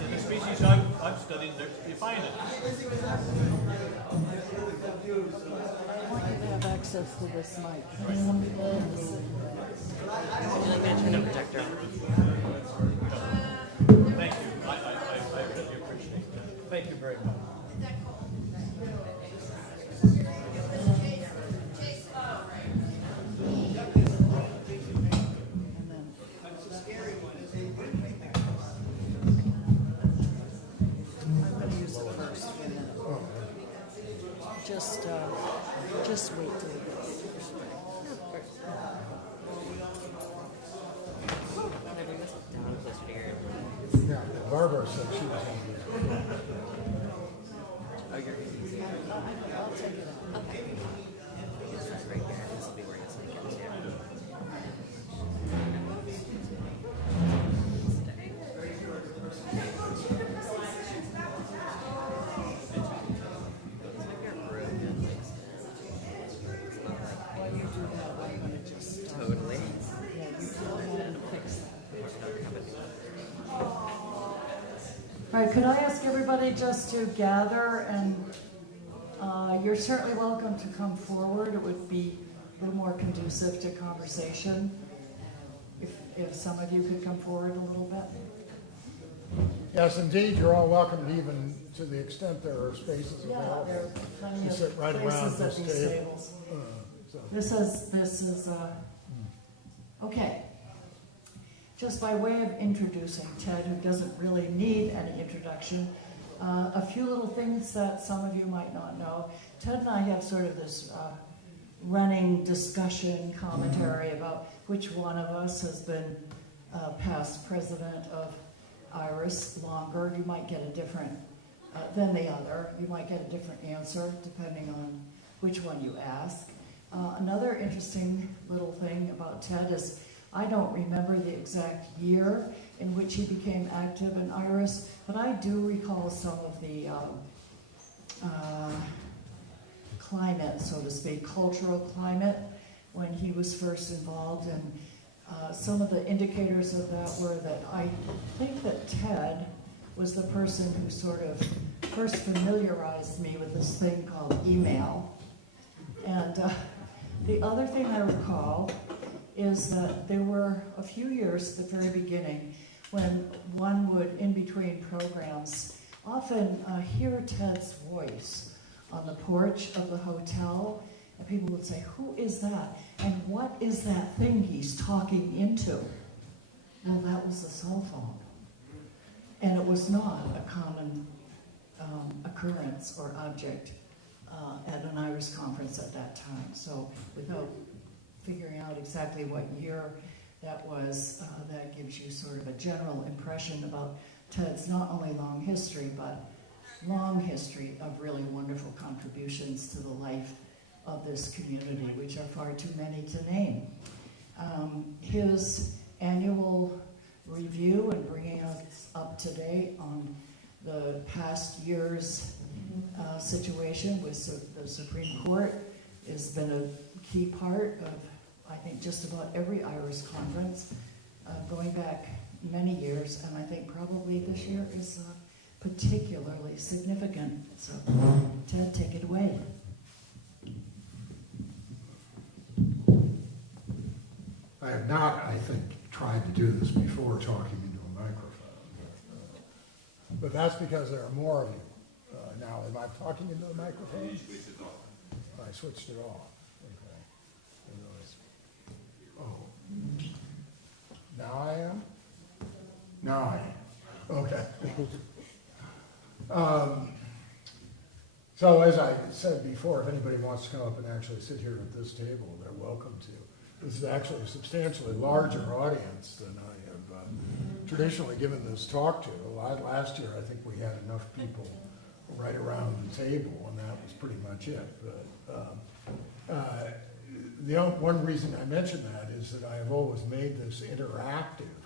In the species I've studied, you find it. I want you to have access to this mic. Would you like me to turn the projector on? Thank you. I really appreciate that. Thank you very much. I'm gonna use it first for a minute. Just wait till you get Can I bring this down closer to your... Yeah, Barbara said she was going to be there. Oh, you're easy. I'll take it out. Okay. This is right here. This will be where it's like into. While you do that, I'm gonna just, Totally. yeah, you go ahead and fix that. Or start coming. Right, could I ask everybody just to gather, and you're certainly welcome to come forward. It would be a little more conducive to conversation if some of you could come forward a little bit. Yes, indeed, you're all welcome, even to the extent there are spaces Yeah, available. there are plenty You of sit right around places at this these table. tables. So- This is okay. Just by way of introducing Ted, who doesn't really need any introduction, a few little things that some of you might not know. Ted and I have sort of this running discussion, commentary about which one of us has been past president of IRAS longer. You might get a different than the other. You might get a different answer depending on which one you ask. Another interesting little thing about Ted is I don't remember the exact year in which he became active in IRAS, but I do recall some of the climate, so to speak, cultural climate, when he was first involved. And some of the indicators of that were that I think that Ted was the person who sort of first familiarized me with this thing called email. And the other thing I recall is that there were a few years at the very beginning when one would, in between programs, often hear Ted's voice on the porch of the hotel, and people would say, "Who is that? And what is that thing he's talking into?" Well, that was a cell phone. And it was not a common occurrence or object at an IRAS conference at that time. So without figuring out exactly what year that was, that gives you sort of a general impression about Ted's not only long history, but long history of really wonderful contributions to the life of this community, which are far too many to name. His annual review and bringing us up to date on the past year's situation with the Supreme Court has been a key part of, I think, just about every IRAS conference, going back many years, and I think probably this year is particularly significant. So, Ted, take it away. I have not, I think, tried to do this before talking into a microphone. But that's because there are more of you. Now, am I talking into the microphone? I switched it off. Okay. Oh. Now I am? Now I am. Okay. So as I said before, if anybody wants to come up and actually sit here at this table, they're welcome to. This is actually a substantially larger audience than I have traditionally given this talk to. Last year, I think we had enough people right around the table, and that was pretty much it. But the one reason I mention that is that I have always made this interactive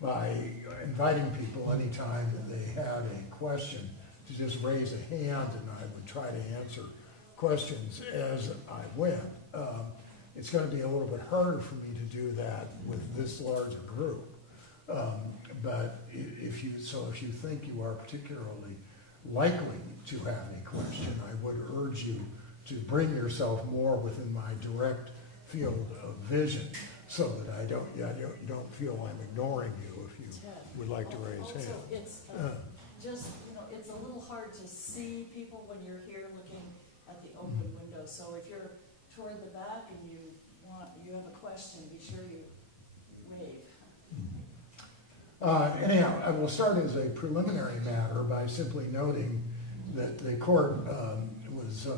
by inviting people anytime that they had a question to just raise a hand, and I would try to answer questions as I went. It's going to be a little bit harder for me to do that with this larger group. But if you think you are particularly likely to have a question, I would urge you to bring yourself more within my direct field of vision, so that you don't feel I'm ignoring you if you would like to raise also, hand. It's just, it's a little hard to see people when you're here looking at the open window. So if you're toward the back and you have a question, be sure you wave. Anyhow, I will start as a preliminary matter by simply noting that the court was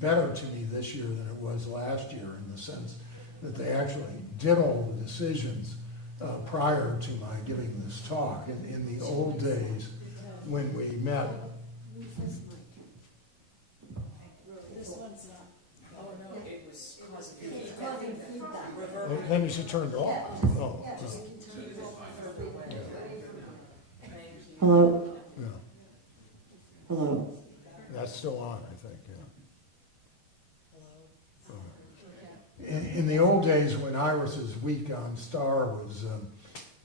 better to me this year than it was last year, in the sense that they actually did all the decisions prior to my giving this talk. In the old days, when we met. This one's not. Oh no, it was Then you should turn it off. Oh. Hello? Yeah. Hello? That's still on, I think, yeah. In the old days, when IRAS's week on Star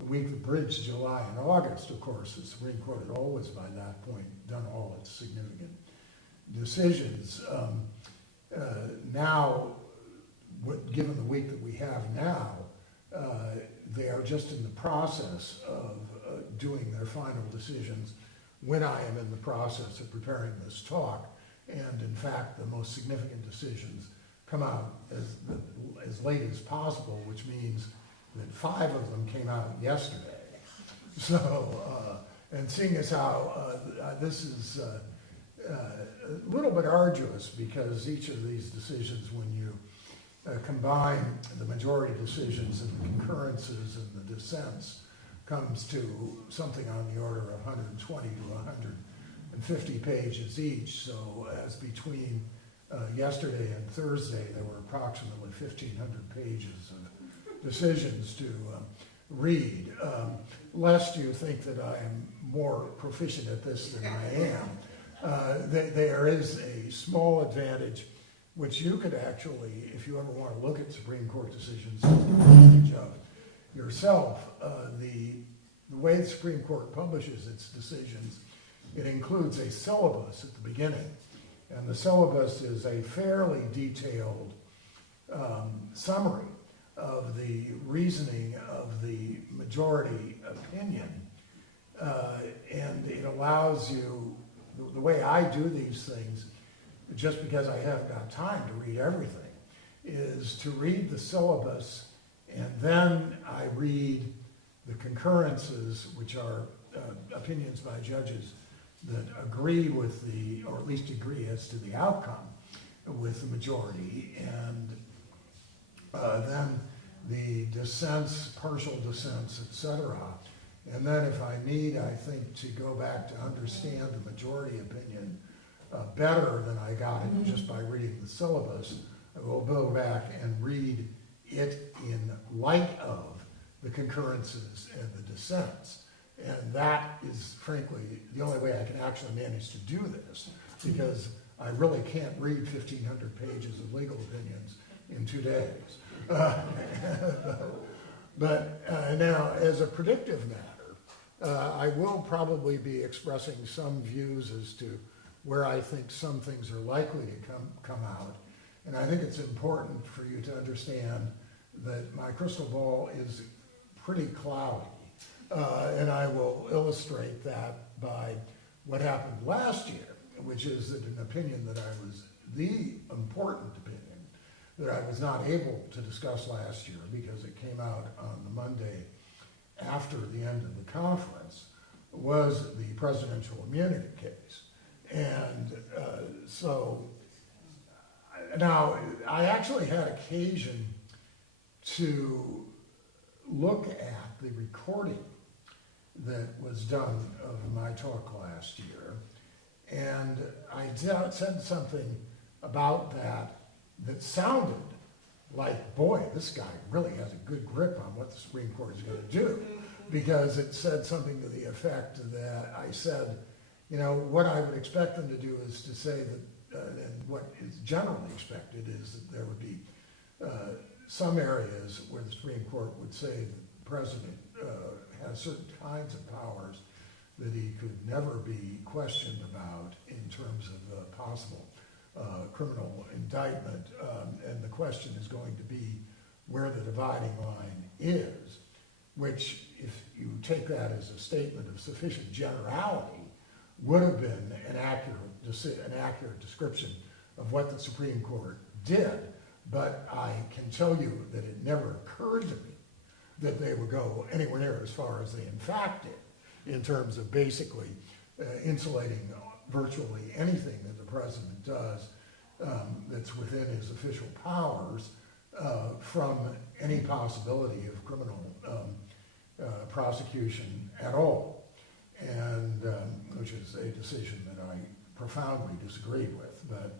the week that bridged July and August, of course, the Supreme Court had always by that point done all its significant decisions. Now, given the week that we have now, they are just in the process of doing their final decisions when I am in the process of preparing this talk. And in fact, the most significant decisions come out as late as possible, which means that 5 of them came out yesterday. So, and seeing as how this is a little bit arduous, because each of these decisions, when you combine the majority decisions and the concurrences and the dissents, comes to something on the order of 120 to 150 pages each. So as between yesterday and Thursday, there were approximately 1,500 pages of decisions to read. Lest you think that I am more proficient at this than I am, there is a small advantage which you could actually, if you ever want to look at Supreme Court decisions, take advantage of yourself. The way the Supreme Court publishes its decisions, it includes a syllabus at the beginning. And the syllabus is a fairly detailed summary of the reasoning of the majority opinion. And it allows you, the way I do these things, just because I haven't got time to read everything, is to read the syllabus, and then I read the concurrences, which are opinions by judges that agree with the, or at least agree as to the outcome with the majority, and then the dissents, partial dissents, etc. And then if I need, I think, to go back to understand the majority opinion better than I got it just by reading the syllabus, I will go back and read it in light of the concurrences and the dissents. And that is, frankly, the only way I can actually manage to do this, because I really can't read 1,500 pages of legal opinions in 2 days. But now, as a predictive matter, I will probably be expressing some views as to where I think some things are likely to come out. And I think it's important for you to understand that my crystal ball is pretty cloudy. And I will illustrate that by what happened last year, which is that an opinion that I was, the important opinion that I was not able to discuss last year because it came out on the Monday after the end of the conference, was the presidential immunity case. And so now I actually had occasion to look at the recording that was done of my talk last year, and I said something about that sounded like, boy, this guy really has a good grip on what the Supreme Court is going to do, because it said something to the effect that I said, you know, what I would expect them to do is to say that, and what is generally expected is that there would be some areas where the Supreme Court would say that the president has certain kinds of powers that he could never be questioned about in terms of possible criminal indictment, and the question is going to be where the dividing line is, which, if you take that as a statement of sufficient generality, would have been an accurate description of what the Supreme Court did. But I can tell you that it never occurred to me that they would go anywhere near as far as they in fact did, in terms of basically insulating virtually anything that the president does that's within his official powers from any possibility of criminal prosecution at all, and which is a decision that I profoundly disagreed with. But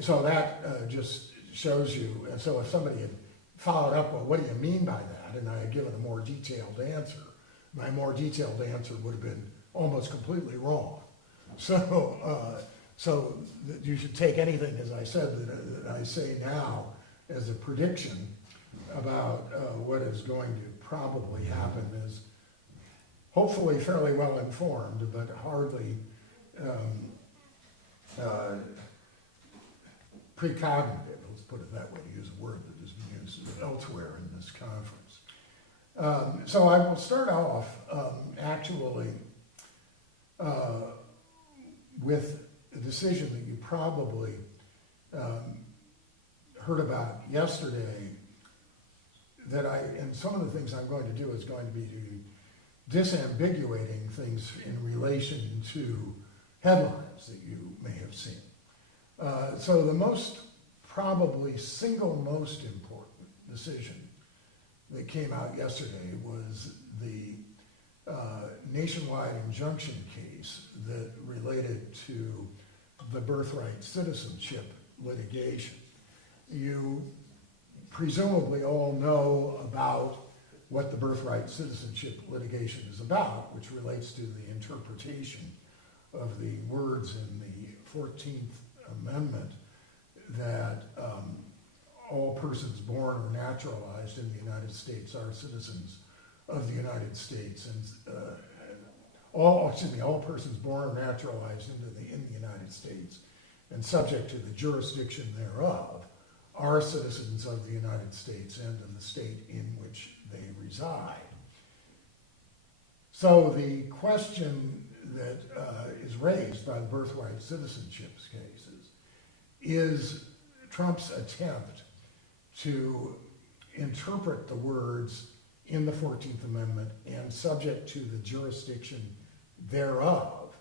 so that just shows you, and so if somebody had followed up, well, what do you mean by that? And I had given a more detailed answer, my more detailed answer would have been almost completely wrong. So, so you should take anything, as I said, that I say now as a prediction about what is going to probably happen is hopefully fairly well informed, but hardly precognitive, let's put it that way, to use a word that is used elsewhere in this conference. So I will start off actually with a decision that you probably heard about yesterday, and some of the things I'm going to do is going to be disambiguating things in relation to headlines that you may have seen. So the single most important decision that came out yesterday was the nationwide injunction case that related to the birthright citizenship litigation. You presumably all know about what the birthright citizenship litigation is about, which relates to the interpretation of the words in the 14th Amendment that all persons born or naturalized in the United States are citizens of the United States, and all persons born or naturalized in the United States and subject to the jurisdiction thereof are citizens of the United States and of the state in which they reside. So the question that is raised by the birthright citizenship cases is Trump's attempt to interpret the words in the 14th Amendment and subject to the jurisdiction thereof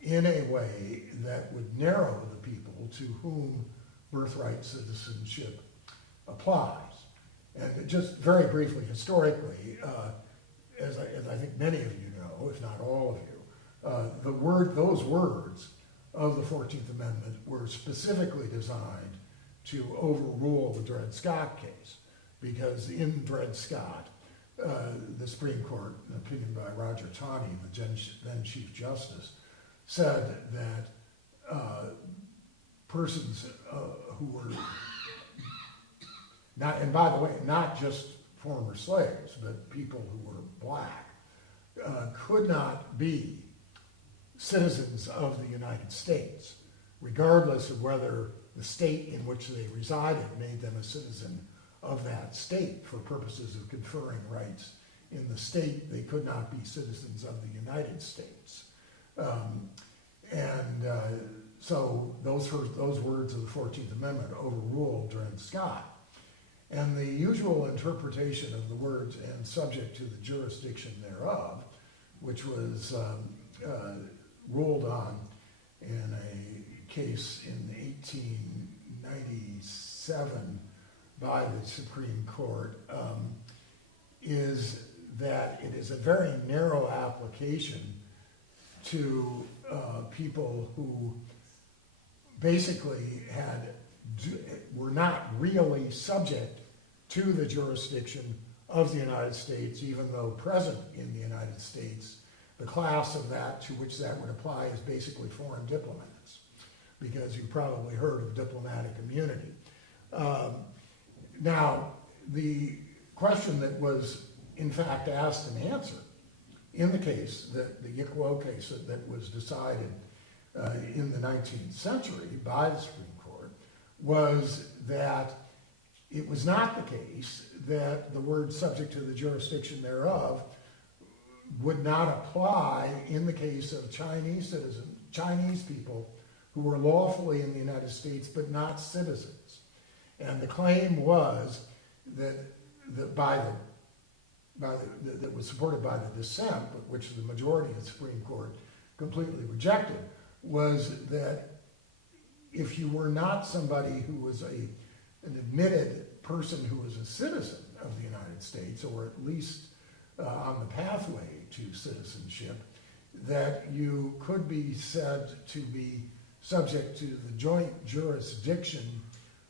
in a way that would narrow the people to whom birthright citizenship applies. And just very briefly, historically, as I think many of you know, if not all of you, those words of the 14th Amendment were specifically designed to overrule the Dred Scott case, because in Dred Scott, the Supreme Court, an opinion by Roger Taney, the then Chief Justice, said that persons who were not, and by the way, not just former slaves, but people who were black, could not be citizens of the United States, regardless of whether the state in which they resided made them a citizen of that state for purposes of conferring rights in the state. They could not be citizens of the United States. So those words of the 14th Amendment overruled Dred Scott. And the usual interpretation of the words "and subject to the jurisdiction thereof," which was ruled on in a case in 1897 by the Supreme Court, is that it is a very narrow application to people who basically were not really subject to the jurisdiction of the United States, even though present in the United States. The class of that to which that would apply is basically foreign diplomats, because you've probably heard of diplomatic immunity. Now, the question that was in fact asked and answered in the case, the Yickwo case that was decided in the 19th century by the Supreme Court, was that it was not the case that the word "subject to the jurisdiction thereof" would not apply in the case of Chinese people who were lawfully in the United States but not citizens. And the claim was that that was supported by the dissent, but which the majority of the Supreme Court completely rejected, was that if you were not somebody who was an admitted person who was a citizen of the United States, or at least on the pathway to citizenship, that you could be said to be subject to the joint jurisdiction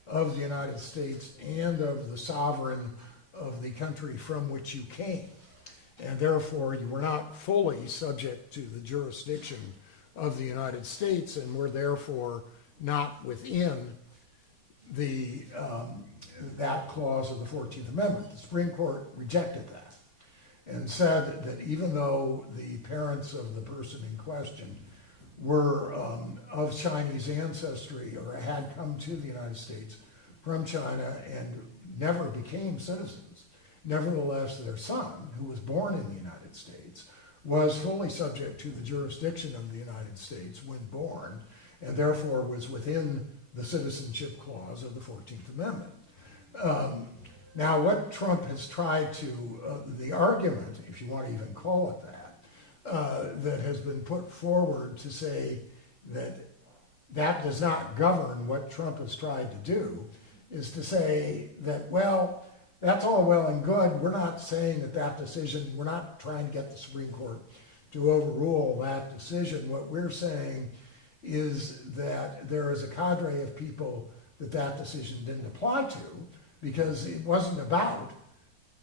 of the United States and of the sovereign of the country from which you came. And therefore, you were not fully subject to the jurisdiction of the United States, and were therefore not within that clause of the 14th Amendment. The Supreme Court rejected that and said that even though the parents of the person in question were of Chinese ancestry or had come to the United States from China and never became citizens, nevertheless their son, who was born in the United States, was fully subject to the jurisdiction of the United States when born, and therefore was within the citizenship clause of the 14th Amendment. Now, what Trump has tried to, the argument, if you want to even call it that, that has been put forward to say that that does not govern what Trump has tried to do, is to say that, well, that's all well and good. We're not saying that that decision, we're not trying to get the Supreme Court to overrule that decision. What we're saying is that there is a cadre of people that that decision didn't apply to, because it wasn't about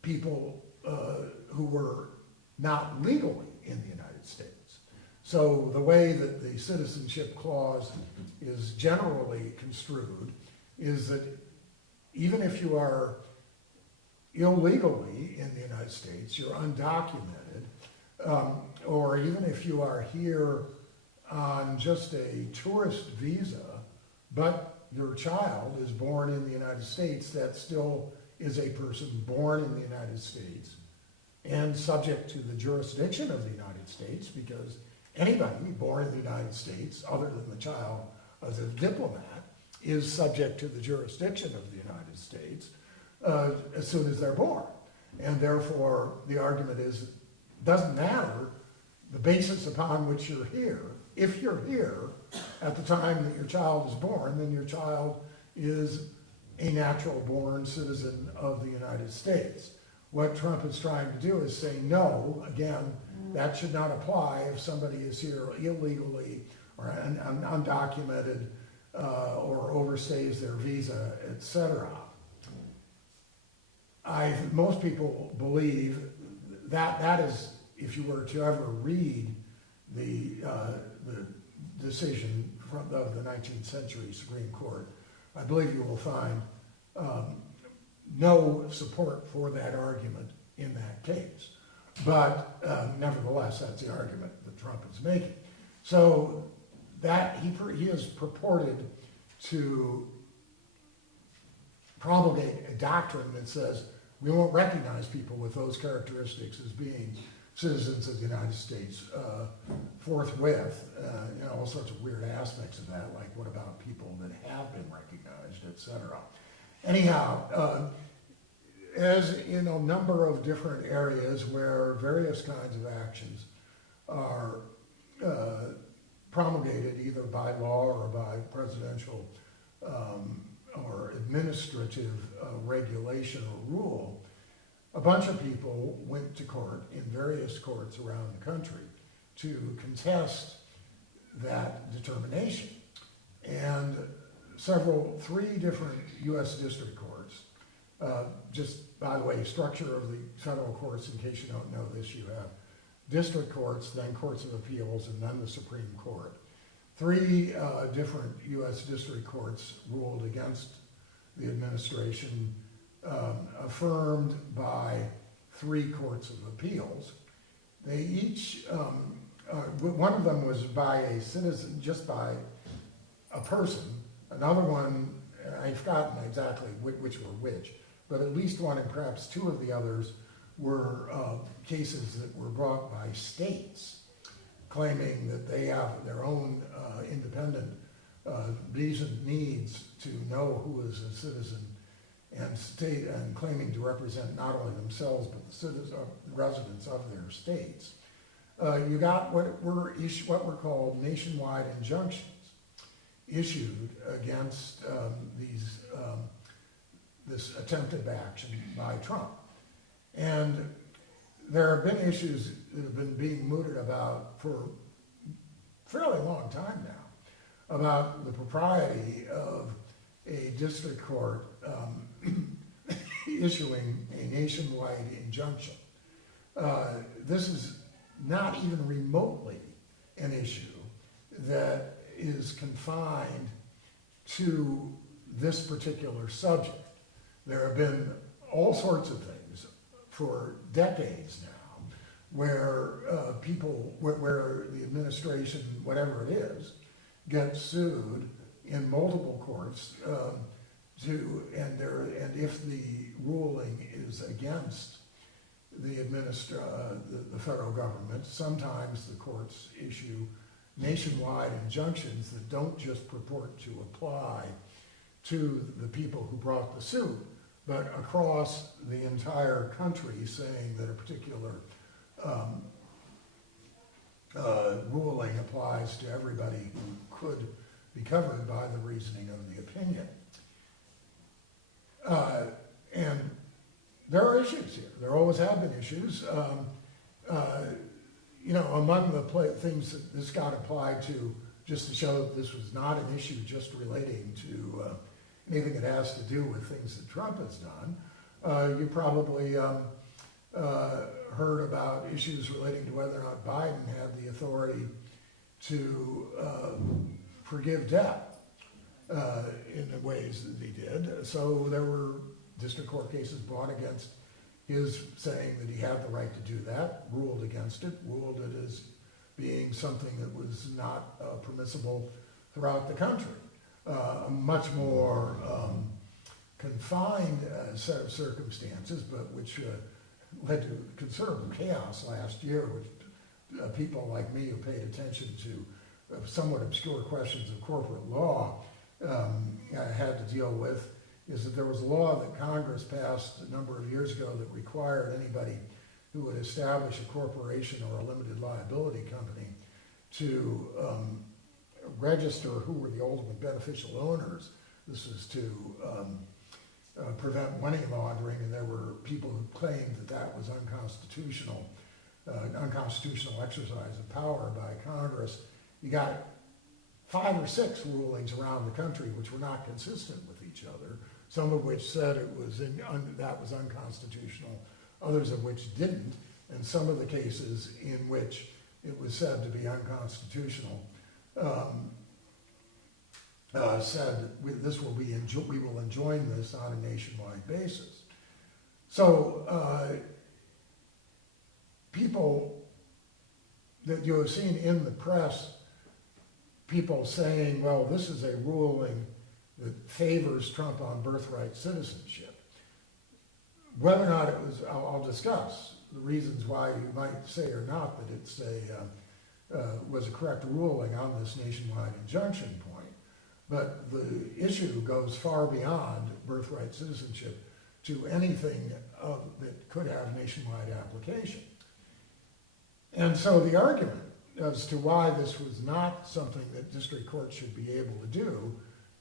people who were not legally in the United States. So the way that the citizenship clause is generally construed is that even if you are illegally in the United States, you're undocumented, or even if you are here on just a tourist visa, but your child is born in the United States, that still is a person born in the United States and subject to the jurisdiction of the United States, because anybody born in the United States, other than the child of the diplomat, is subject to the jurisdiction of the United States as soon as they're born. And therefore, the argument is, it doesn't matter the basis upon which you're here. If you're here at the time that your child is born, then your child is a natural born citizen of the United States. What Trump is trying to do is say, no, again, that should not apply if somebody is here illegally or undocumented or overstays their visa, etc. Most people believe that that is, if you were to ever read the decision of the 19th century Supreme Court, I believe you will find no support for that argument in that case. But nevertheless, that's the argument that Trump is making. So that he has purported to promulgate a doctrine that says we won't recognize people with those characteristics as being citizens of the United States forthwith. All sorts of weird aspects of that, like what about people that have been recognized, etc. Anyhow, as in a number of different areas where various kinds of actions are promulgated either by law or by presidential or administrative regulation or rule, a bunch of people went to court in various courts around the country to contest that determination. And three different U.S. district courts, just by the way, structure of the federal courts, in case you don't know this, you have district courts, then courts of appeals, and then the Supreme Court. Three different U.S. district courts ruled against the administration, affirmed by three courts of appeals. They each, one of them was by a citizen, just by a person. Another one, I've forgotten exactly which were which, but at least one and perhaps two of the others were cases that were brought by states, claiming that they have their own independent reasoned needs to know who is a citizen, and claiming to represent not only themselves but the citizens, residents of their states. You got what were called nationwide injunctions issued against this attempted action by Trump. And there have been issues that have been being mooted about for a fairly long time now about the propriety of a district court issuing a nationwide injunction. This is not even remotely an issue that is confined to this particular subject. There have been all sorts of things for decades now where where the administration, whatever it is, gets sued in multiple courts and if the ruling is against the federal government, sometimes the courts issue nationwide injunctions that don't just purport to apply to the people who brought the suit, but across the entire country, saying that a particular ruling applies to everybody who could be covered by the reasoning of the opinion. And there are issues here. There always have been issues. Among the things that this got applied to, just to show that this was not an issue just relating to anything that has to do with things that Trump has done. You probably heard about issues relating to whether or not Biden had the authority to forgive debt in the ways that he did. So there were district court cases brought against his saying that he had the right to do that, ruled against it, ruled it as being something that was not permissible throughout the country. A much more confined set of circumstances, but which led to considerable chaos last year, which people like me who paid attention to somewhat obscure questions of corporate law had to deal with, is that there was a law that Congress passed a number of years ago that required anybody who would establish a corporation or a limited liability company to register who were the ultimate beneficial owners. This is to prevent money laundering, and there were people who claimed that that was unconstitutional, unconstitutional exercise of power by Congress. You got 5 or 6 rulings around the country which were not consistent with each other, some of which said it was that was unconstitutional, others of which didn't, and some of the cases in which it was said to be unconstitutional said we will enjoin this on a nationwide basis. So people that you have seen in the press, people saying, well, this is a ruling that favors Trump on birthright citizenship. Whether or not it was, I'll discuss the reasons why you might say or not that it's was a correct ruling on this nationwide injunction point. But the issue goes far beyond birthright citizenship to anything that could have nationwide application. And so the argument as to why this was not something that district courts should be able to do,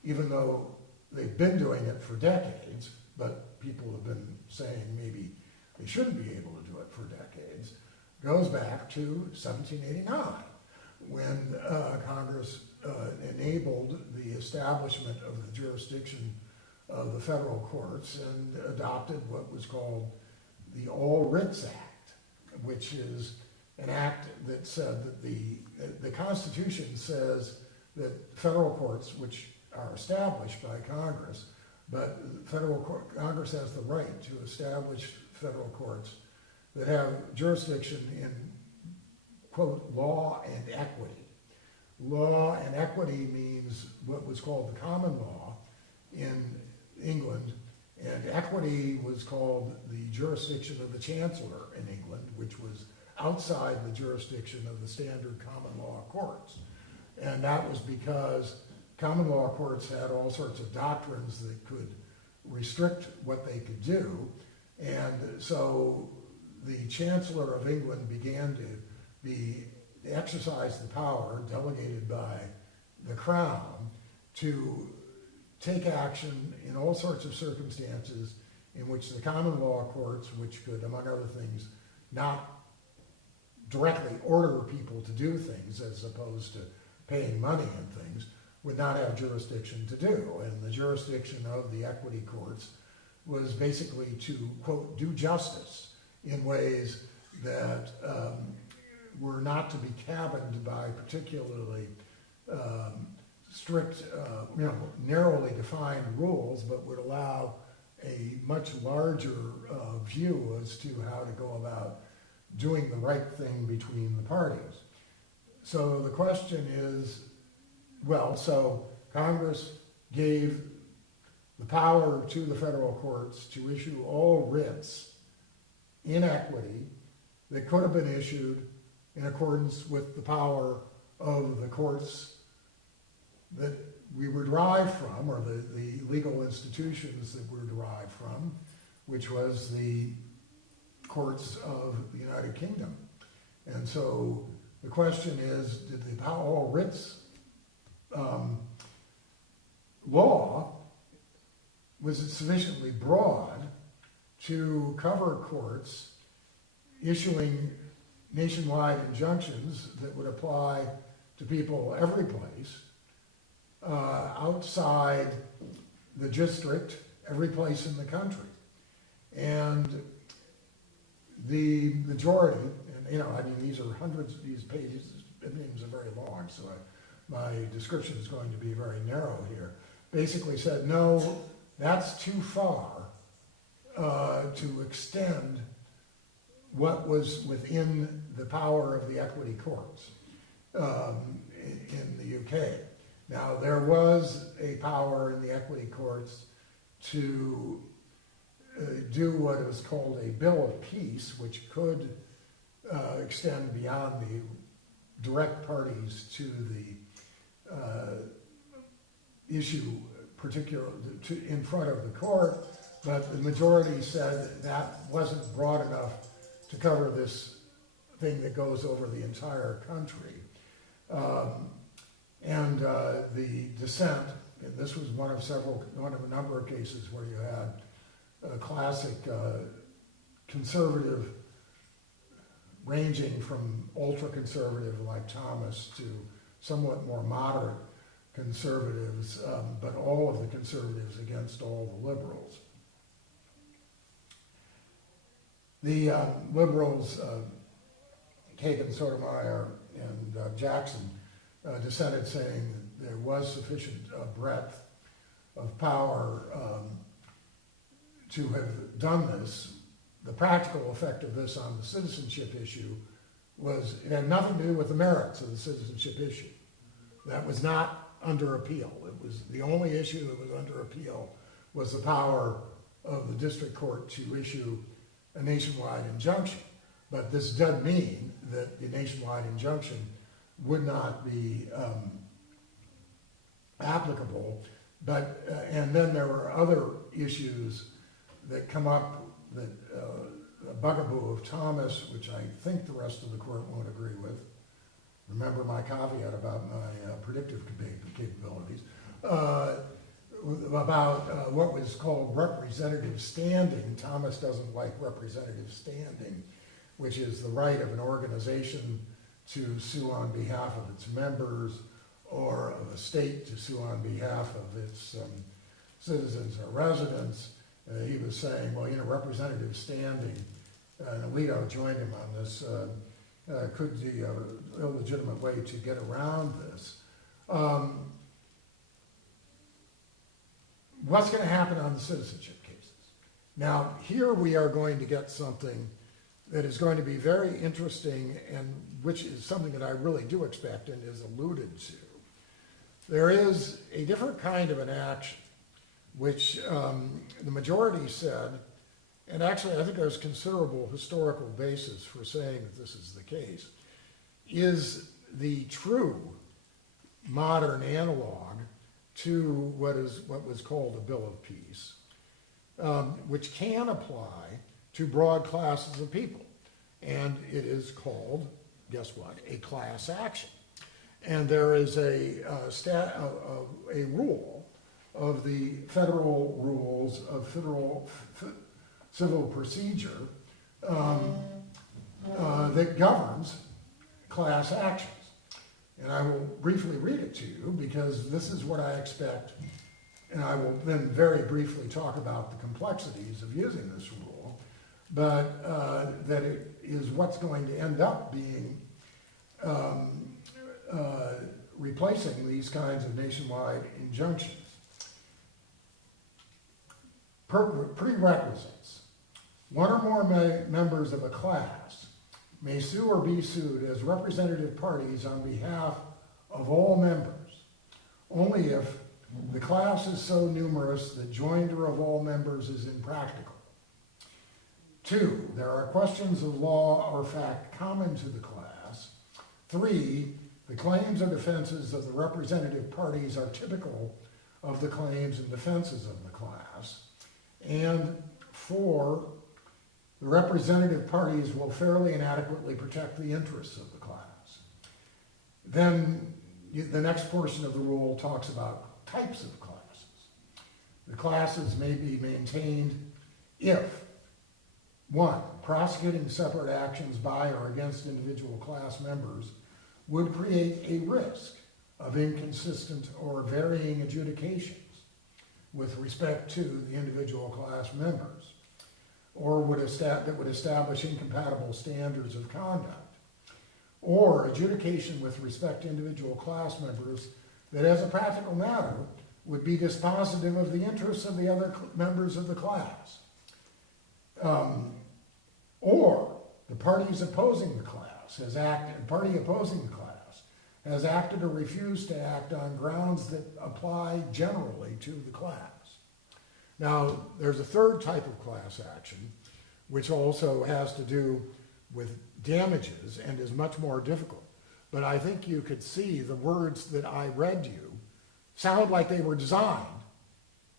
even though they've been doing it for decades, but people have been saying maybe they shouldn't be able to do it for decades, goes back to 1789, when Congress enabled the establishment of the jurisdiction of the federal courts and adopted what was called the All Writs Act, which is an act that said that the Constitution says that federal courts, which are established by Congress, but Congress has the right to establish federal courts that have jurisdiction in, quote, law and equity. Law and equity means what was called the common law in England, and equity was called the jurisdiction of the chancellor in England, which was outside the jurisdiction of the standard common law courts. And that was because common law courts had all sorts of doctrines that could restrict what they could do, and so the Chancellor of England began to exercise the power delegated by the Crown to take action in all sorts of circumstances in which the common law courts, which could, among other things, not directly order people to do things as opposed to paying money and things, would not have jurisdiction to do. And the jurisdiction of the equity courts was basically to, quote, do justice in ways that were not to be cabined by particularly strict, narrowly defined rules, but would allow a much larger view as to how to go about doing the right thing between the parties. So the question is, so Congress gave the power to the federal courts to issue all writs in equity that could have been issued in accordance with the power of the courts that we were derived from, or the legal institutions that we're derived from, which was the courts of the United Kingdom. And so the question is, did the all writs law, was it sufficiently broad to cover courts issuing nationwide injunctions that would apply to people every place, outside the district, every place in the country? And the majority, and these are hundreds of these pages, names are very long, so my description is going to be very narrow here, basically said, no, that's too far to extend what was within the power of the equity courts in the UK. Now, there was a power in the equity courts to do what is called a bill of peace, which could extend beyond the direct parties to the issue in front of the court, but the majority said that wasn't broad enough to cover this thing that goes over the entire country. And the dissent, and this was one of a number of cases where you had a classic conservative, ranging from ultra-conservative like Thomas to somewhat more moderate conservatives, but all of the conservatives against all the liberals. The liberals, Kagan, Sotomayor, and Jackson, dissented, saying that there was sufficient breadth of power to have done this. The practical effect of this on the citizenship issue was it had nothing to do with the merits of the citizenship issue. That was not under appeal. It was the only issue that was under appeal was the power of the district court to issue a nationwide injunction. But this does mean that the nationwide injunction would not be applicable. But and then there were other issues that come up that a bugaboo of Thomas, which I think the rest of the court won't agree with. Remember my caveat about my predictive capabilities. About what was called representative standing. Thomas doesn't like representative standing, which is the right of an organization to sue on behalf of its members, or of a state to sue on behalf of its citizens or residents. He was saying, well, representative standing, and Alito joined him on this, could be an illegitimate way to get around this. What's going to happen on the citizenship cases? Now, here we are going to get something that is going to be very interesting, and which is something that I really do expect and is alluded to. There is a different kind of an action, which the majority said, and actually I think there's considerable historical basis for saying that this is the case, is the true modern analog to what was called a Bill of Peace, which can apply to broad classes of people. And it is called, guess what, a class action. And there is a rule of the federal rules of federal civil procedure that governs class actions. And I will briefly read it to you because this is what I expect, and I will then very briefly talk about the complexities of using this rule, but that it is what's going to end up being replacing these kinds of nationwide injunctions. Prerequisites. One or more members of a class may sue or be sued as representative parties on behalf of all members, only if the class is so numerous that joinder of all members is impractical. 2, there are questions of law or fact common to the class. 3, the claims or defenses of the representative parties are typical of the claims and defenses of the class. And 4, the representative parties will fairly and adequately protect the interests of the class. Then the next portion of the rule talks about types of classes. The classes may be maintained if 1, prosecuting separate actions by or against individual class members would create a risk of inconsistent or varying adjudications with respect to the individual class members, or that would establish incompatible standards of conduct, or adjudication with respect to individual class members that as a practical matter would be dispositive of the interests of the other members of the class. Or the party opposing the class has acted or refused to act on grounds that apply generally to the class. Now, there's a third type of class action, which also has to do with damages and is much more difficult. But I think you could see the words that I read you sound like they were designed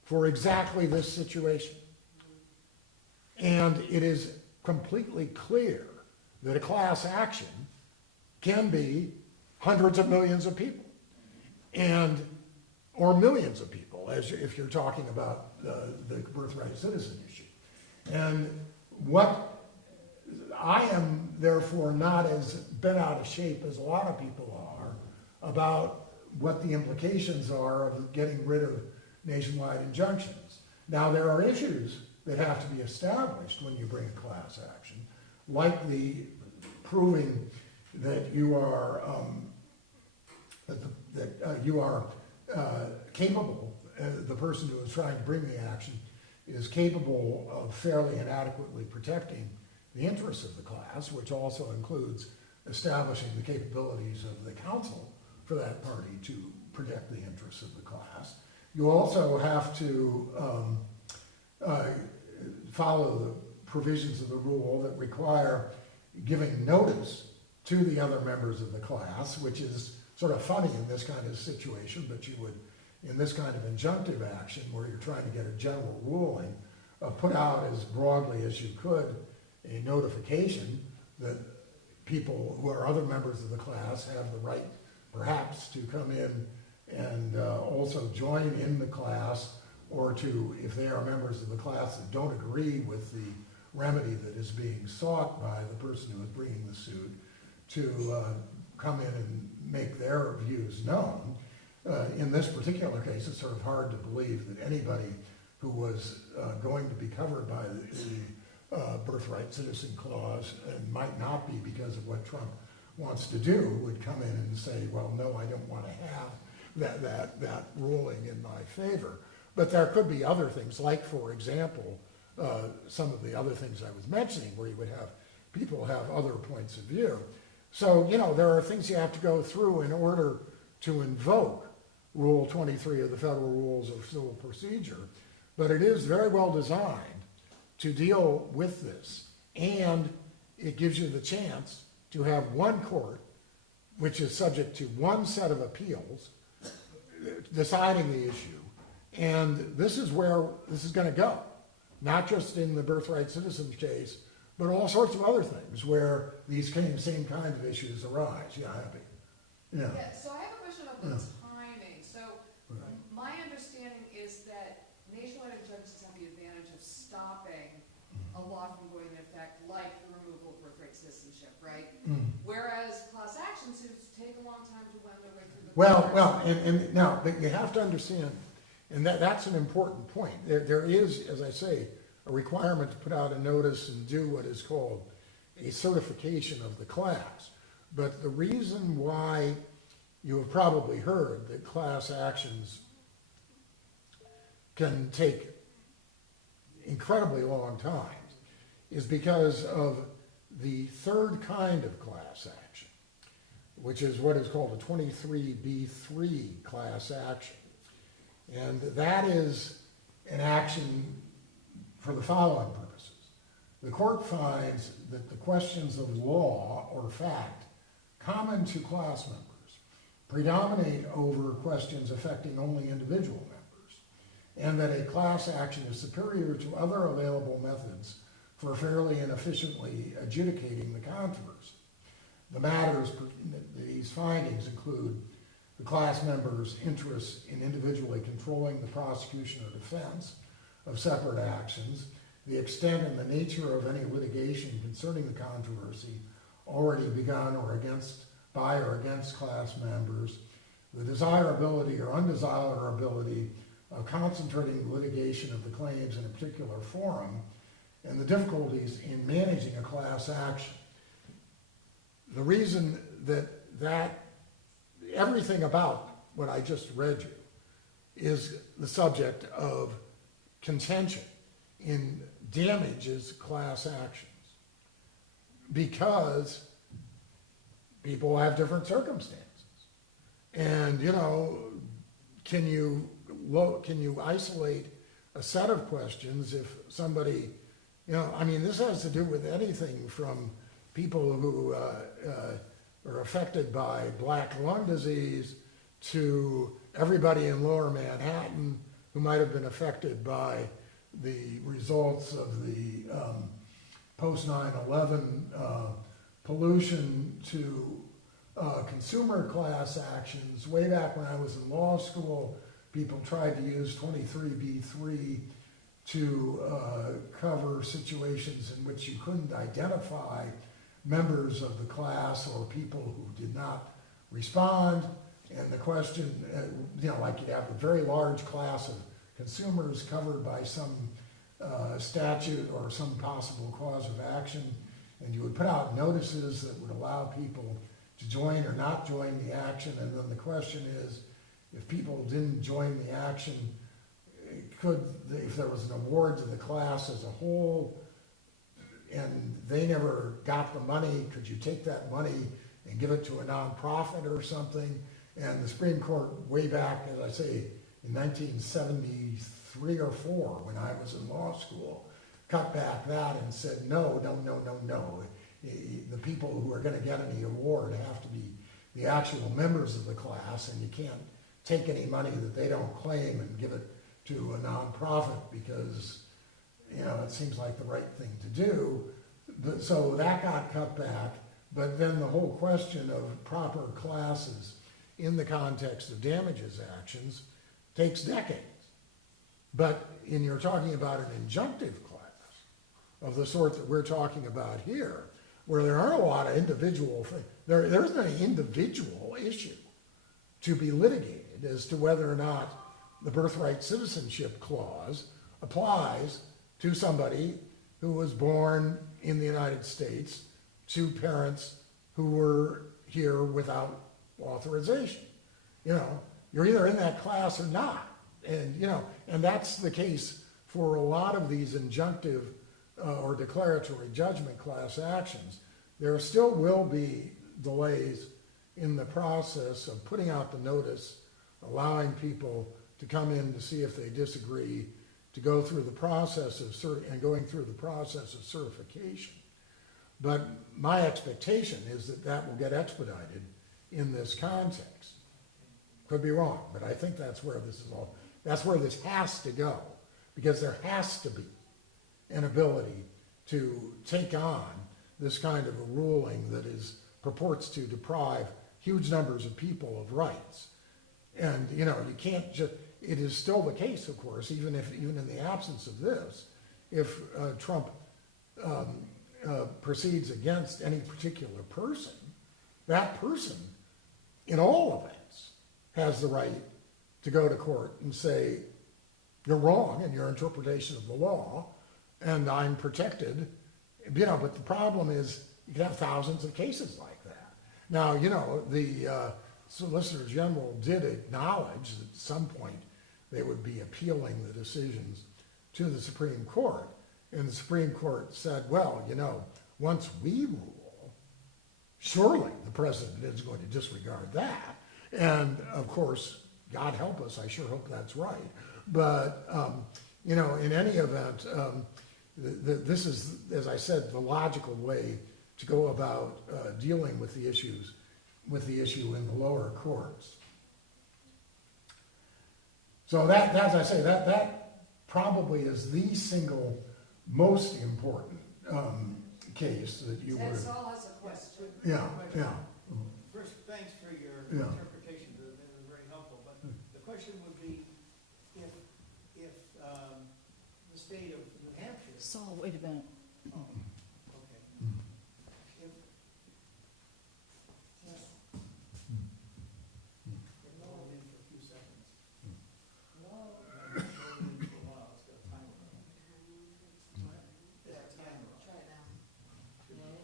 for exactly this situation. And it is completely clear that a class action can be hundreds of millions of people, or millions of people, if you're talking about the birthright citizen issue. And what I am therefore not as bent out of shape as a lot of people are about what the implications are of getting rid of nationwide injunctions. Now, there are issues that have to be established when you bring a class action, like the proving that you are capable, the person who is trying to bring the action is capable of fairly and adequately protecting the interests of the class, which also includes establishing the capabilities of the counsel for that party to protect the interests of the class. You also have to follow the provisions of the rule that require giving notice to the other members of the class, which is sort of funny in this kind of situation, but you would, in this kind of injunctive action where you're trying to get a general ruling, put out as broadly as you could a notification that people who are other members of the class have the right perhaps to come in and also join in the class, or to, if they are members of the class that don't agree with the remedy that is being sought by the person who is bringing the suit, to come in and make their views known. In this particular case, it's sort of hard to believe that anybody who was going to be covered by the birthright citizen clause, and might not be because of what Trump wants to do, would come in and say, well, no, I don't want to have that ruling in my favor. But there could be other things, like, for example, some of the other things I was mentioning, where you would have people have other points of view. So, you know, there are things you have to go through in order to invoke Rule 23 of the Federal Rules of Civil Procedure, but it is very well designed to deal with this, and it gives you the chance to have one court, which is subject to one set of appeals, deciding the issue, and this is where this is going to go, not just in the birthright citizen case, but all sorts of other things where these same kinds of issues arise. Yeah, Abby. Yeah. Yeah, so I have a question about the timing. So my understanding is that nationwide injunctions have the advantage of stopping a law from going into effect, like the removal of birthright citizenship, right? Whereas class action suits take a long time to wend their way through the courts. And now, but you have to understand, and that's an important point. There is, as I say, a requirement to put out a notice and do what is called a certification of the class. But the reason why you have probably heard that class actions can take incredibly long times is because of the third kind of class action, which is what is called a 23B3 class action. And that is an action for the following purposes. The court finds that the questions of law or fact common to class members predominate over questions affecting only individual members, and that a class action is superior to other available methods for fairly and efficiently adjudicating the controversy. The matters, these findings include the class members' interests in individually controlling the prosecution or defense of separate actions, the extent and the nature of any litigation concerning the controversy already begun or by or against class members, the desirability or undesirability of concentrating the litigation of the claims in a particular forum, and the difficulties in managing a class action. The reason that everything about what I just read you is the subject of contention in damages class actions, because people have different circumstances. And, you know, can you isolate a set of questions if somebody, you know, I mean, this has to do with anything from people who are affected by black lung disease to everybody in lower Manhattan who might have been affected by the results of the post 9/11 pollution, to consumer class actions. Way back when I was in law school, people tried to use 23B3 to cover situations in which you couldn't identify members of the class or people who did not respond. And the question, you know, like you'd have a very large class of consumers covered by some statute or some possible cause of action, and you would put out notices that would allow people to join or not join the action. And then the question is, if people didn't join the action, if there was an award to the class as a whole and they never got the money, could you take that money and give it to a nonprofit or something? And the Supreme Court, way back, as I say, in 1973 or 4, when I was in law school, cut back that and said, no. The people who are going to get any award have to be the actual members of the class, and you can't take any money that they don't claim and give it to a nonprofit because, you know, it seems like the right thing to do. But, so that got cut back, but then the whole question of proper classes in the context of damages actions takes decades. But you're talking about an injunctive class of the sort that we're talking about here, where there aren't a lot of individual things. There isn't any individual issue to be litigated as to whether or not the birthright citizenship clause applies to somebody who was born in the United States to parents who were here without authorization. You know, you're either in that class or not. And, you know, and that's the case for a lot of these injunctive or declaratory judgment class actions. There still will be delays in the process of putting out the notice, allowing people to come in to see if they disagree, to go through the process of going through the process of certification. But my expectation is that that will get expedited in this context. Could be wrong, but I think that's where this has to go, because there has to be an ability to take on this kind of a ruling that purports to deprive huge numbers of people of rights. And, you know, you can't just, it is still the case, of course, even in the absence of this, if Trump proceeds against any particular person, that person, in all events, has the right to go to court and say, you're wrong in your interpretation of the law, and I'm protected. You know, but the problem is you can have thousands of cases like that. Now, you know, Solicitor General did acknowledge that at some point they would be appealing the decisions to the Supreme Court. And the Supreme Court said, well, you know, once we rule, surely the president is going to disregard that. And of course, God help us, I sure hope that's right. But, you know, in any event, this is, as I said, the logical way to go about dealing with the issue in the lower courts. So that, as I say, that probably is the single most important case that you would. Ted Saul has a question. Yeah, yeah. First, thanks for your Yeah. interpretation. It was very helpful. But the question would be, if the state of New Hampshire. Saul, wait a minute. Okay. If, hold in for a few seconds. Hold in for a while. It's got a timer on it. Yeah, timer on it. Try it now. Yeah.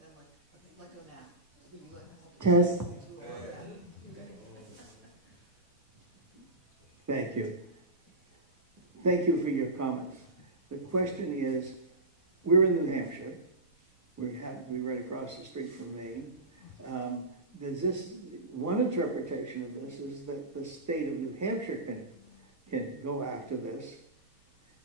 Then let go now. Test. Thank you. Thank you for your comments. The question is, we're in New Hampshire. We happen to be right across the street from Maine. Does this, one interpretation of this is that the state of New Hampshire can go after this,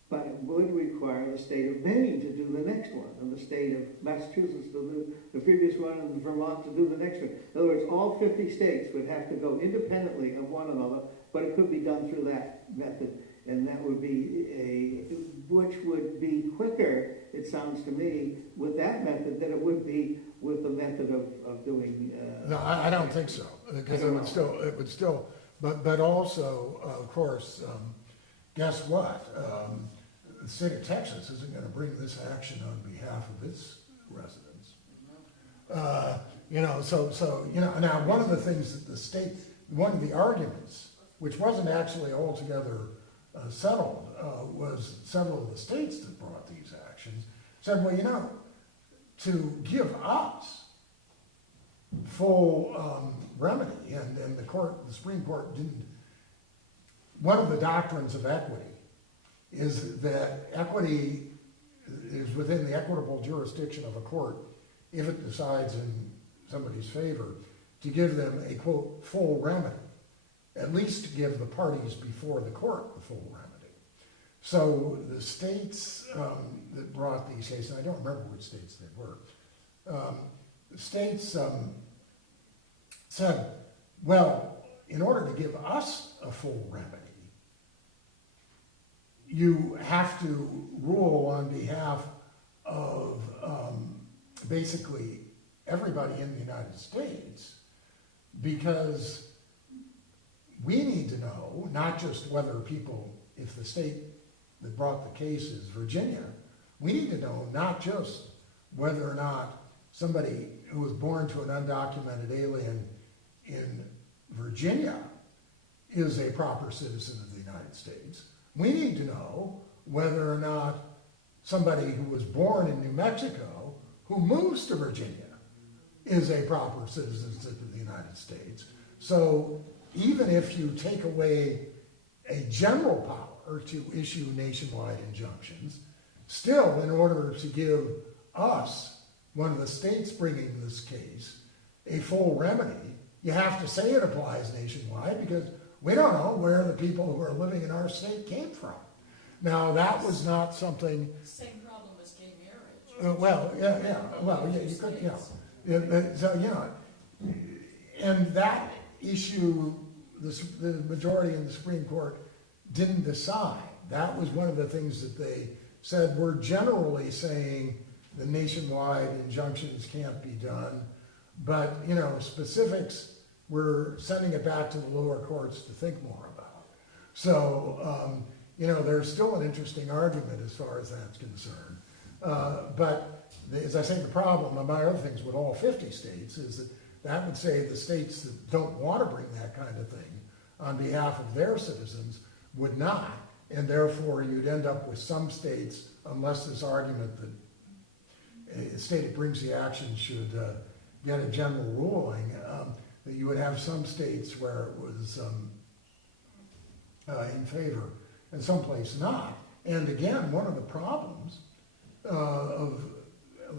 but it would require the state of Maine to do the next one, and the state of Massachusetts to do the previous one, and Vermont to do the next one. In other words, all 50 states would have to go independently of one another, but it could be done through that method, and that would be which would be quicker, it sounds to me, with that method than it would be with the method of doing. No, I don't think so, because it would still, but also, of course, guess what? The state of Texas isn't going to bring this action on behalf of its residents. You know, so you know. Now, one of the things that the state, one of the arguments, which wasn't actually altogether settled, was several of the states that brought these actions said, well, you know, to give us full remedy, and the Supreme Court didn't. One of the doctrines of equity is that equity is within the equitable jurisdiction of a court if it decides in somebody's favor to give them a, quote, full remedy, at least to give the parties before the court the full remedy. So the states that brought these cases, I don't remember which states they were, the states said, well, in order to give us a full remedy, you have to rule on behalf of basically everybody in the United States, because we need to know not just whether people, if the state that brought the case is Virginia, we need to know not just whether or not somebody who was born to an undocumented alien in Virginia is a proper citizen of the United States. We need to know whether or not somebody who was born in New Mexico who moves to Virginia is a proper citizen of the United States. So even if you take away a general power to issue nationwide injunctions, still in order to give us, one of the states bringing this case, a full remedy, you have to say it applies nationwide, because we don't know where the people who are living in our state came from. Now, that was not something... Same problem as gay marriage. You could, so, you know, and that issue, the majority in the Supreme Court didn't decide. That was one of the things that they said, we're generally saying the nationwide injunctions can't be done, but, you know, specifics, we're sending it back to the lower courts to think more about. So, you know, there's still an interesting argument as far as that's concerned. But as I say, the problem, among other things, with all 50 states is that would say the states that don't want to bring that kind of thing on behalf of their citizens would not, and therefore you'd end up with some states, unless this argument that a state that brings the action should get a general ruling, that you would have some states where it was in favor and someplace not. And again, one of the problems of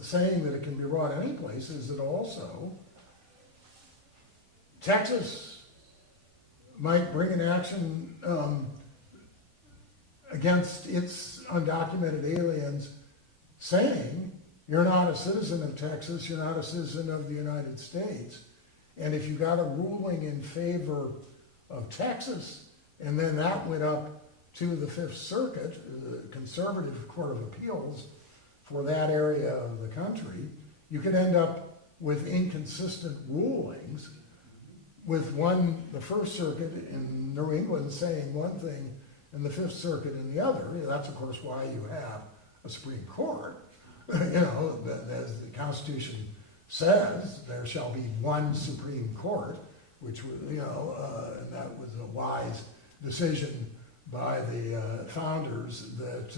saying that it can be brought any place is that also Texas might bring an action against its undocumented aliens saying, you're not a citizen of Texas, you're not a citizen of the United States. And if you got a ruling in favor of Texas, and then that went up to the Fifth Circuit, the conservative Court of Appeals for that area of the country, you could end up with inconsistent rulings with the First Circuit in New England saying one thing and the Fifth Circuit in the other. That's, of course, why you have a Supreme Court. As the Constitution says, there shall be one Supreme Court, which was, and that was a wise decision by the founders that,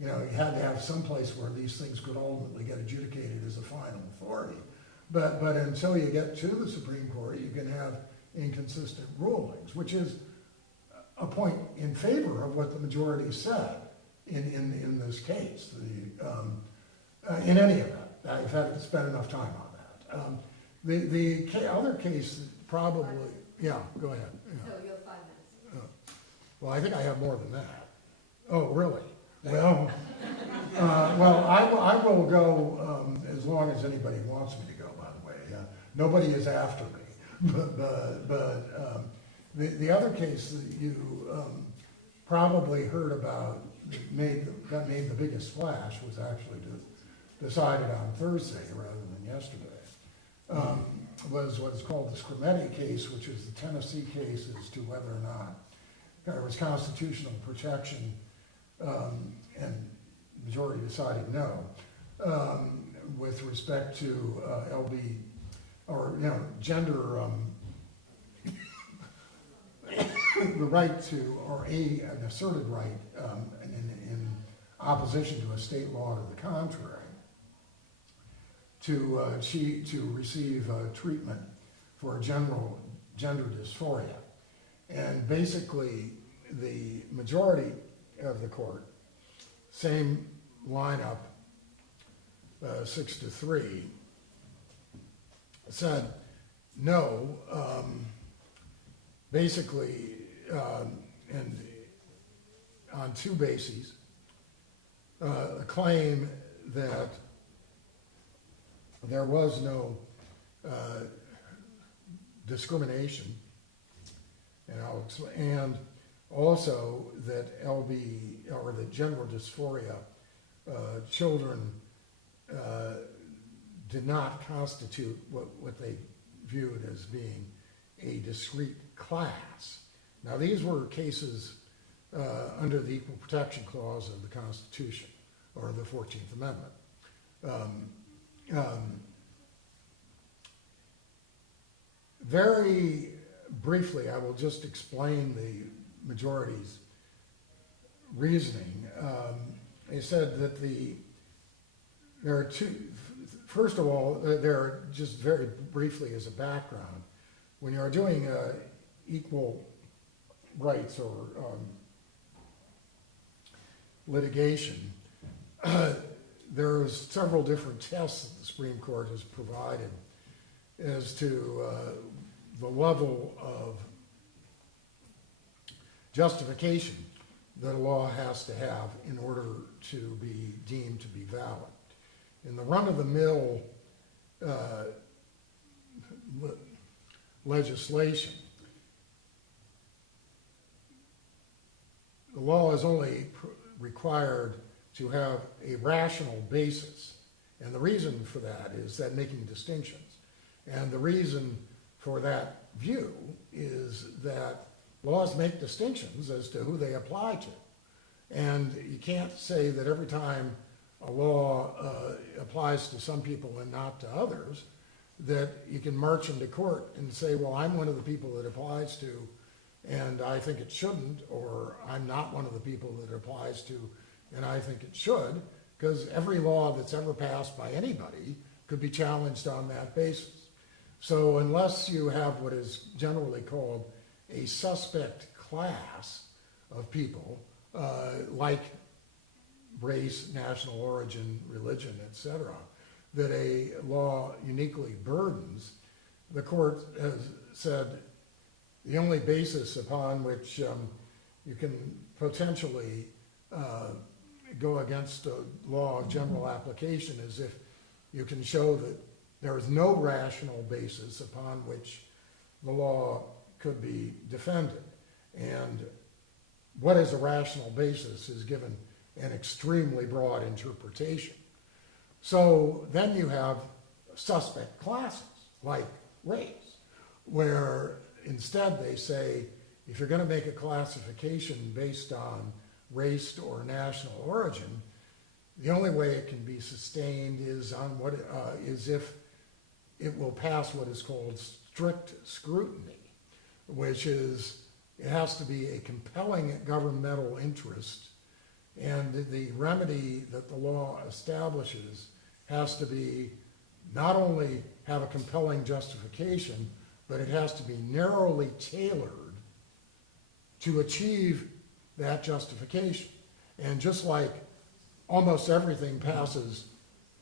you had to have some place where these things could ultimately get adjudicated as a final authority. But until you get to the Supreme Court, you can have inconsistent rulings, which is a point in favor of what the majority said in this case. In any event, I've had to spend enough time on that. The other case probably, yeah, go ahead. Yeah. No, you have 5 minutes. Well, I think I have more than that. Oh, really? Well, I will go as long as anybody wants me to go, by the way. Nobody is after me. But the other case that you probably heard about that made the biggest splash was actually decided on Thursday rather than yesterday. Was what's called the Scrimeti case, which is the Tennessee case as to whether or not there was constitutional protection, and the majority decided no, with respect to LB, or gender, the right to, or an asserted right in opposition to a state law to the contrary, to receive treatment for general gender dysphoria. And basically, the majority of the court, same lineup, 6-3, said no, basically, and on 2 bases, a claim that there was no discrimination, and also that LB, or the gender dysphoria, children did not constitute what they viewed as being a discrete class. Now, these were cases under the Equal Protection Clause of the Constitution, or the 14th Amendment. Very briefly, I will just explain the majority's reasoning. They said that there are two, first of all, there are, just very briefly as a background, when you're doing equal rights or litigation, there's several different tests that the Supreme Court has provided as to the level of justification that a law has to have in order to be deemed to be valid. In the run-of-the-mill legislation, the law is only required to have a rational basis. And the reason for that is that making distinctions. And the reason for that view is that laws make distinctions as to who they apply to. And you can't say that every time a law applies to some people and not to others, that you can march into court and say, well, I'm one of the people that applies to, and I think it shouldn't, or I'm not one of the people that it applies to, and I think it should, because every law that's ever passed by anybody could be challenged on that basis. So unless you have what is generally called a suspect class of people, like race, national origin, religion, etc., that a law uniquely burdens, the court has said the only basis upon which you can potentially go against a law of general application is if you can show that there is no rational basis upon which the law could be defended. And what is a rational basis is given an extremely broad interpretation. So then you have suspect classes, like race, where instead they say, if you're going to make a classification based on race or national origin, the only way it can be sustained is on what is if it will pass what is called strict scrutiny, which is it has to be a compelling governmental interest, and the remedy that the law establishes has to be not only have a compelling justification, but it has to be narrowly tailored to achieve that justification. And just like almost everything passes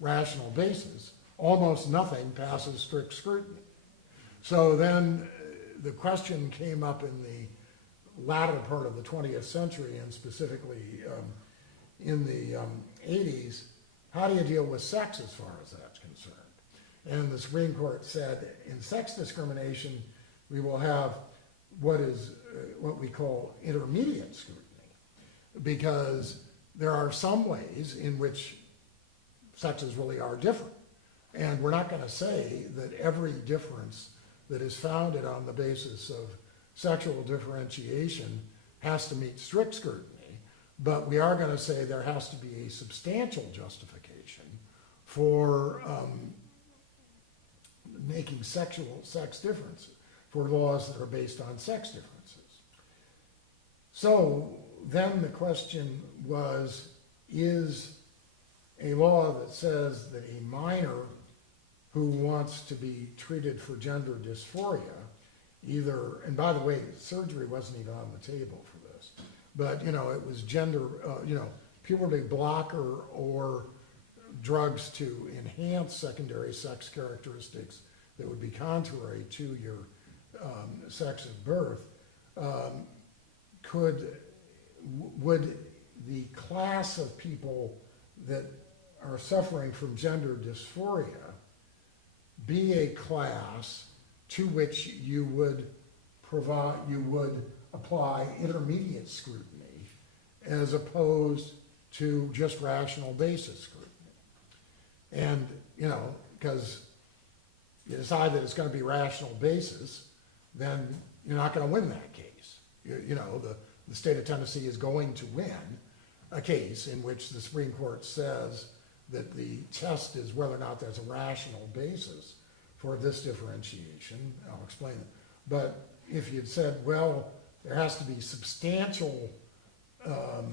rational basis, almost nothing passes strict scrutiny. So then the question came up in the latter part of the 20th century, and specifically in the 80s, how do you deal with sex as far as that's concerned? And the Supreme Court said, in sex discrimination, we will have what we call intermediate scrutiny, because there are some ways in which sexes really are different. And we're not going to say that every difference that is founded on the basis of sexual differentiation has to meet strict scrutiny, but we are going to say there has to be a substantial justification for making sex differences, for laws that are based on sex differences. So then the question was, is a law that says that a minor who wants to be treated for gender dysphoria, either, and by the way, surgery wasn't even on the table for this, but it was gender, puberty blocker or drugs to enhance secondary sex characteristics that would be contrary to your sex at birth, would the class of people that are suffering from gender dysphoria be a class to which you would apply intermediate scrutiny as opposed to just rational basis scrutiny? And, because you decide that it's going to be rational basis, then you're not going to win that case. The state of Tennessee is going to win a case in which the Supreme Court says that the test is whether or not there's a rational basis for this differentiation. I'll explain it. But if you'd said, well, there has to be substantial, a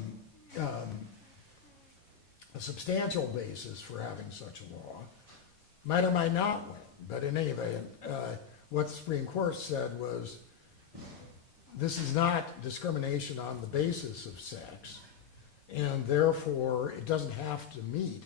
substantial basis for having such a law, might or might not win. But in any event, what the Supreme Court said was, this is not discrimination on the basis of sex, and therefore it doesn't have to meet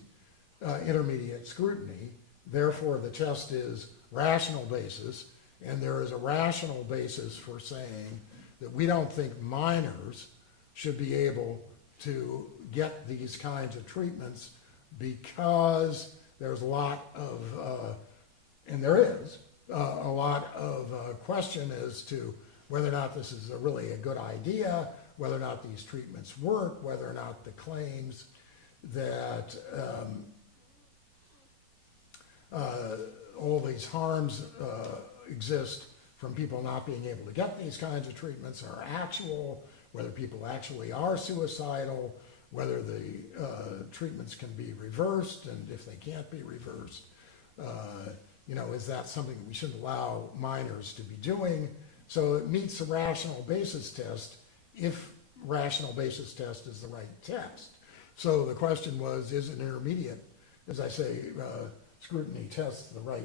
intermediate scrutiny. Therefore, the test is rational basis, and there is a rational basis for saying that we don't think minors should be able to get these kinds of treatments because there's a lot of, and there is, a lot of question as to whether or not this is really a good idea, whether or not these treatments work, whether or not the claims that all these harms exist from people not being able to get these kinds of treatments are actual, whether people actually are suicidal, whether the treatments can be reversed, and if they can't be reversed, is that something we shouldn't allow minors to be doing? So it meets the rational basis test if rational basis test is the right test. So the question was, is an intermediate, as I say, scrutiny tests the right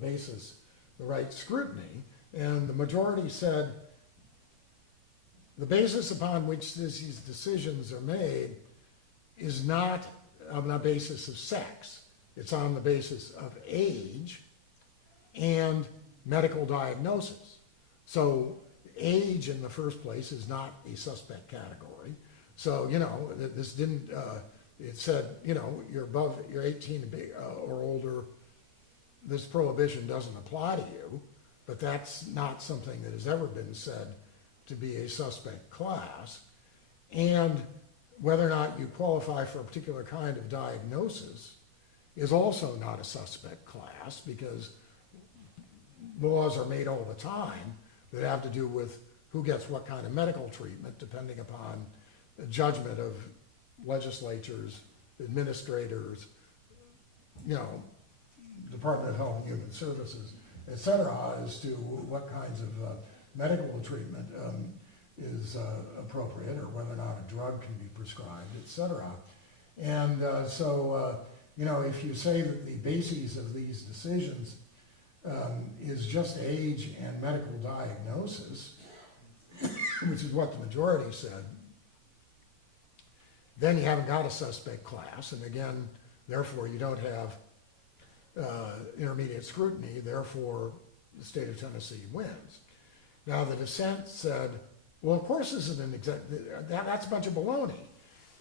basis, the right scrutiny, and the majority said the basis upon which these decisions are made is not on the basis of sex. It's on the basis of age and medical diagnosis. So age in the first place is not a suspect category. So, this didn't, it said, you're 18 or older, this prohibition doesn't apply to you, but that's not something that has ever been said to be a suspect class. And whether or not you qualify for a particular kind of diagnosis is also not a suspect class, because laws are made all the time that have to do with who gets what kind of medical treatment, depending upon the judgment of legislatures, administrators, Department of Health and Human Services, et cetera, as to what kinds of medical treatment is appropriate, or whether or not a drug can be prescribed, et cetera. And if you say that the bases of these decisions is just age and medical diagnosis, which is what the majority said, then you haven't got a suspect class, and again, therefore you don't have intermediate scrutiny, therefore the state of Tennessee wins. Now the dissent said, well, of course this isn't that's a bunch of baloney.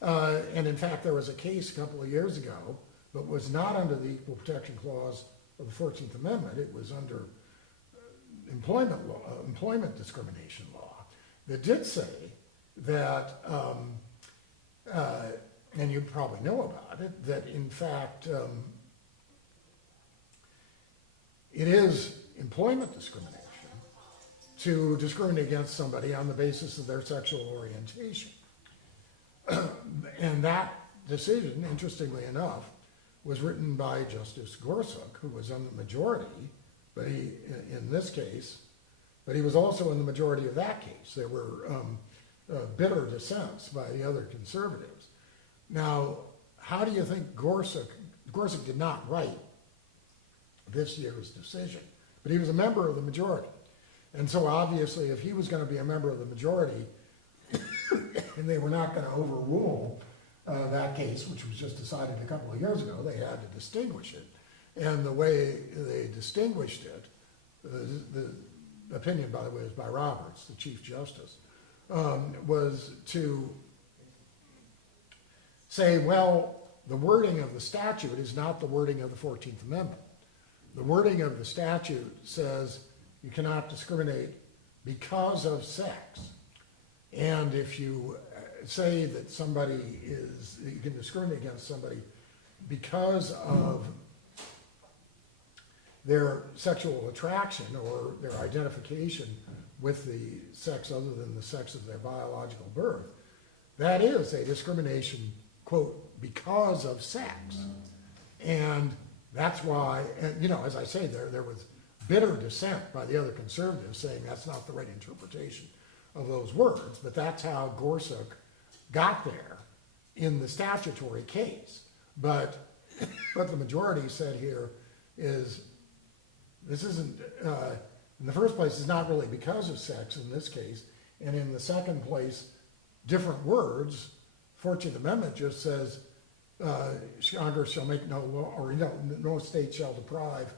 And in fact, there was a case a couple of years ago, but was not under the Equal Protection Clause of the 14th Amendment. It was under employment law, employment discrimination law, that did say that, and you probably know about it, that in fact it is employment discrimination to discriminate against somebody on the basis of their sexual orientation. And that decision, interestingly enough, was written by Justice Gorsuch, who was in the majority, but in this case, but he was also in the majority of that case. There were bitter dissents by the other conservatives. Now, how do you think Gorsuch did not write this year's decision, but he was a member of the majority. And so obviously if he was going to be a member of the majority and they were not going to overrule that case, which was just decided a couple of years ago, they had to distinguish it. And the way they distinguished it, the opinion, by the way, is by Roberts, the Chief Justice, was to say, well, the wording of the statute is not the wording of the 14th Amendment. The wording of the statute says you cannot discriminate because of sex. And if you say that somebody you can discriminate against somebody because of their sexual attraction or their identification with the sex other than the sex of their biological birth, that is a discrimination, quote, because of sex. And that's why, and as I say, there was bitter dissent by the other conservatives saying that's not the right interpretation of those words, but that's how Gorsuch got there in the statutory case. But what the majority said here is this isn't, in the first place, it's not really because of sex in this case, and in the second place, different words. 14th Amendment just says Congress shall make no law, or no state shall deprive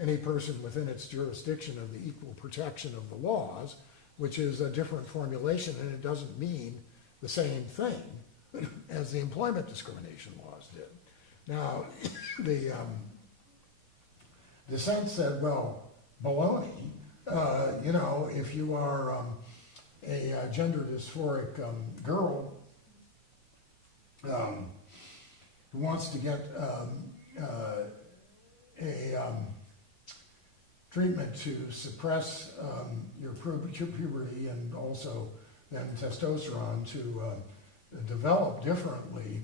any person within its jurisdiction of the equal protection of the laws, which is a different formulation, and it doesn't mean the same thing as the employment discrimination laws did. Now, the dissent said, well, baloney, if you are a gender dysphoric girl who wants to get treatment to suppress your puberty and also then testosterone to develop differently,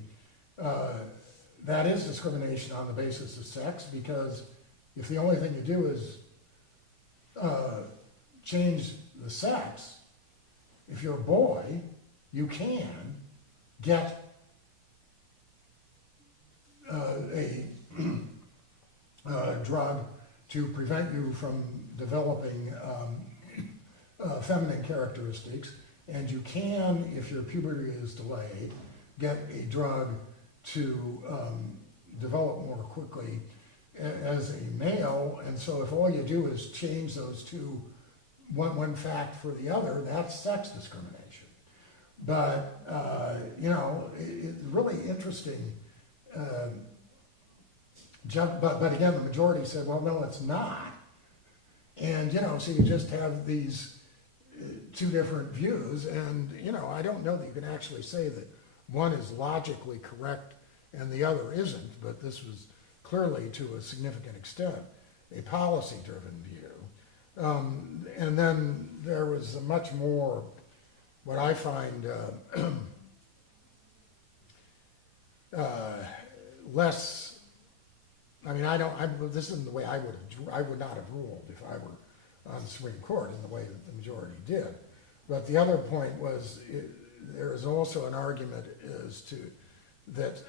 that is discrimination on the basis of sex, because if the only thing you do is change the sex, if you're a boy, you can get drug to prevent you from developing feminine characteristics, and you can, if your puberty is delayed, get a drug to develop more quickly as a male. And so if all you do is change those two, one fact for the other, that's sex discrimination. But, you know, it's really interesting. But again, the majority said, well, no, it's not. And, you know, so you just have these two different views. And, you know, I don't know that you can actually say that one is logically correct and the other isn't, but this was clearly, to a significant extent, a policy-driven view. And then there was a much more, what I find less, I mean, this isn't the way I would not have ruled if I were on the Supreme Court in the way that the majority did. But the other point was, there is also an argument as to that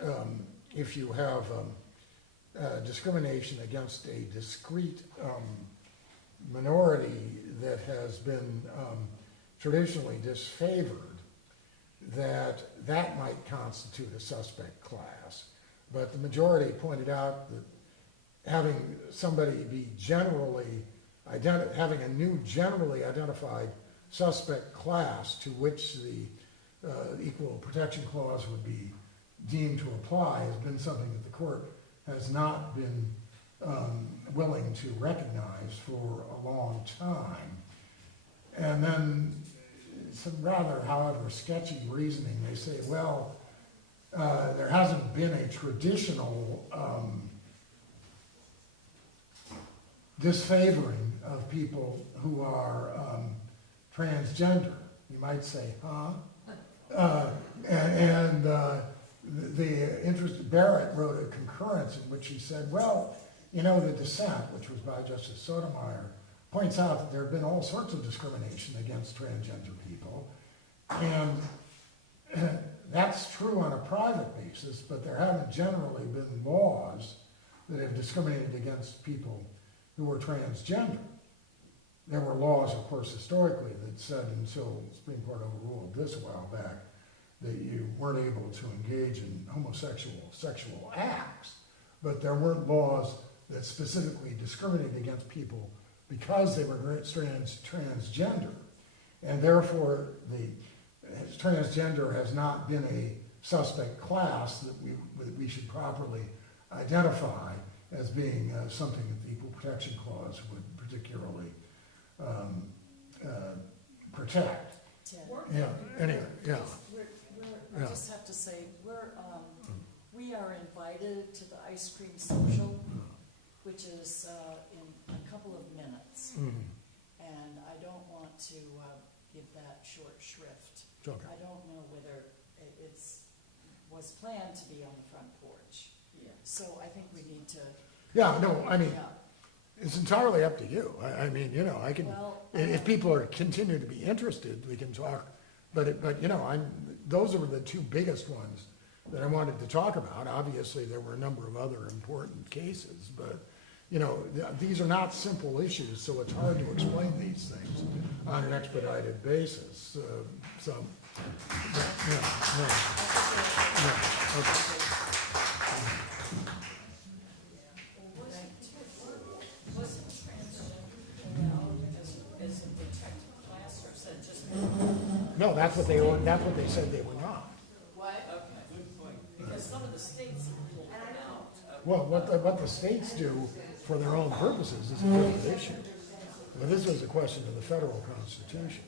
if you have discrimination against a discrete minority that has been traditionally disfavored, that might constitute a suspect class. But the majority pointed out that having somebody be having a new generally identified suspect class to which the Equal Protection Clause would be deemed to apply has been something that the court has not been willing to recognize for a long time. And then some rather, however, sketchy reasoning. They say, well, there hasn't been a traditional disfavoring of people who are transgender. You might say, huh? Barrett wrote a concurrence in which he said, well, you know, the dissent, which was by Justice Sotomayor, points out that there have been all sorts of discrimination against transgender people. And that's true on a private basis, but there haven't generally been laws that have discriminated against people who were transgender. There were laws, of course, historically that said, until the Supreme Court overruled this a while back, that you weren't able to engage in sexual acts, but there weren't laws that specifically discriminated against people because they were transgender. And therefore, the transgender has not been a suspect class that we should properly identify as being something that the Equal Protection Clause would particularly protect. Yeah. Anyway, yeah. I just have to say, we are invited to the ice cream social, which is in a couple of minutes. And I don't want to give that short shrift. Okay. I don't know whether it was planned to be on the front porch. Yeah. So I think we need to. Yeah, no, I mean, it's entirely up to you. I mean, you know, I can, if people continue to be interested, we can talk. But you know, those are the two biggest ones that I wanted to talk about. Obviously, there were a number of other important cases, but you know, these are not simple issues, so it's hard to explain these things on an expedited basis. Okay. No, that's what they said they were not. What? Okay. Because some of the states pulled it out. Well, what the states do for their own purposes is a different issue. But this was a question of the federal Constitution.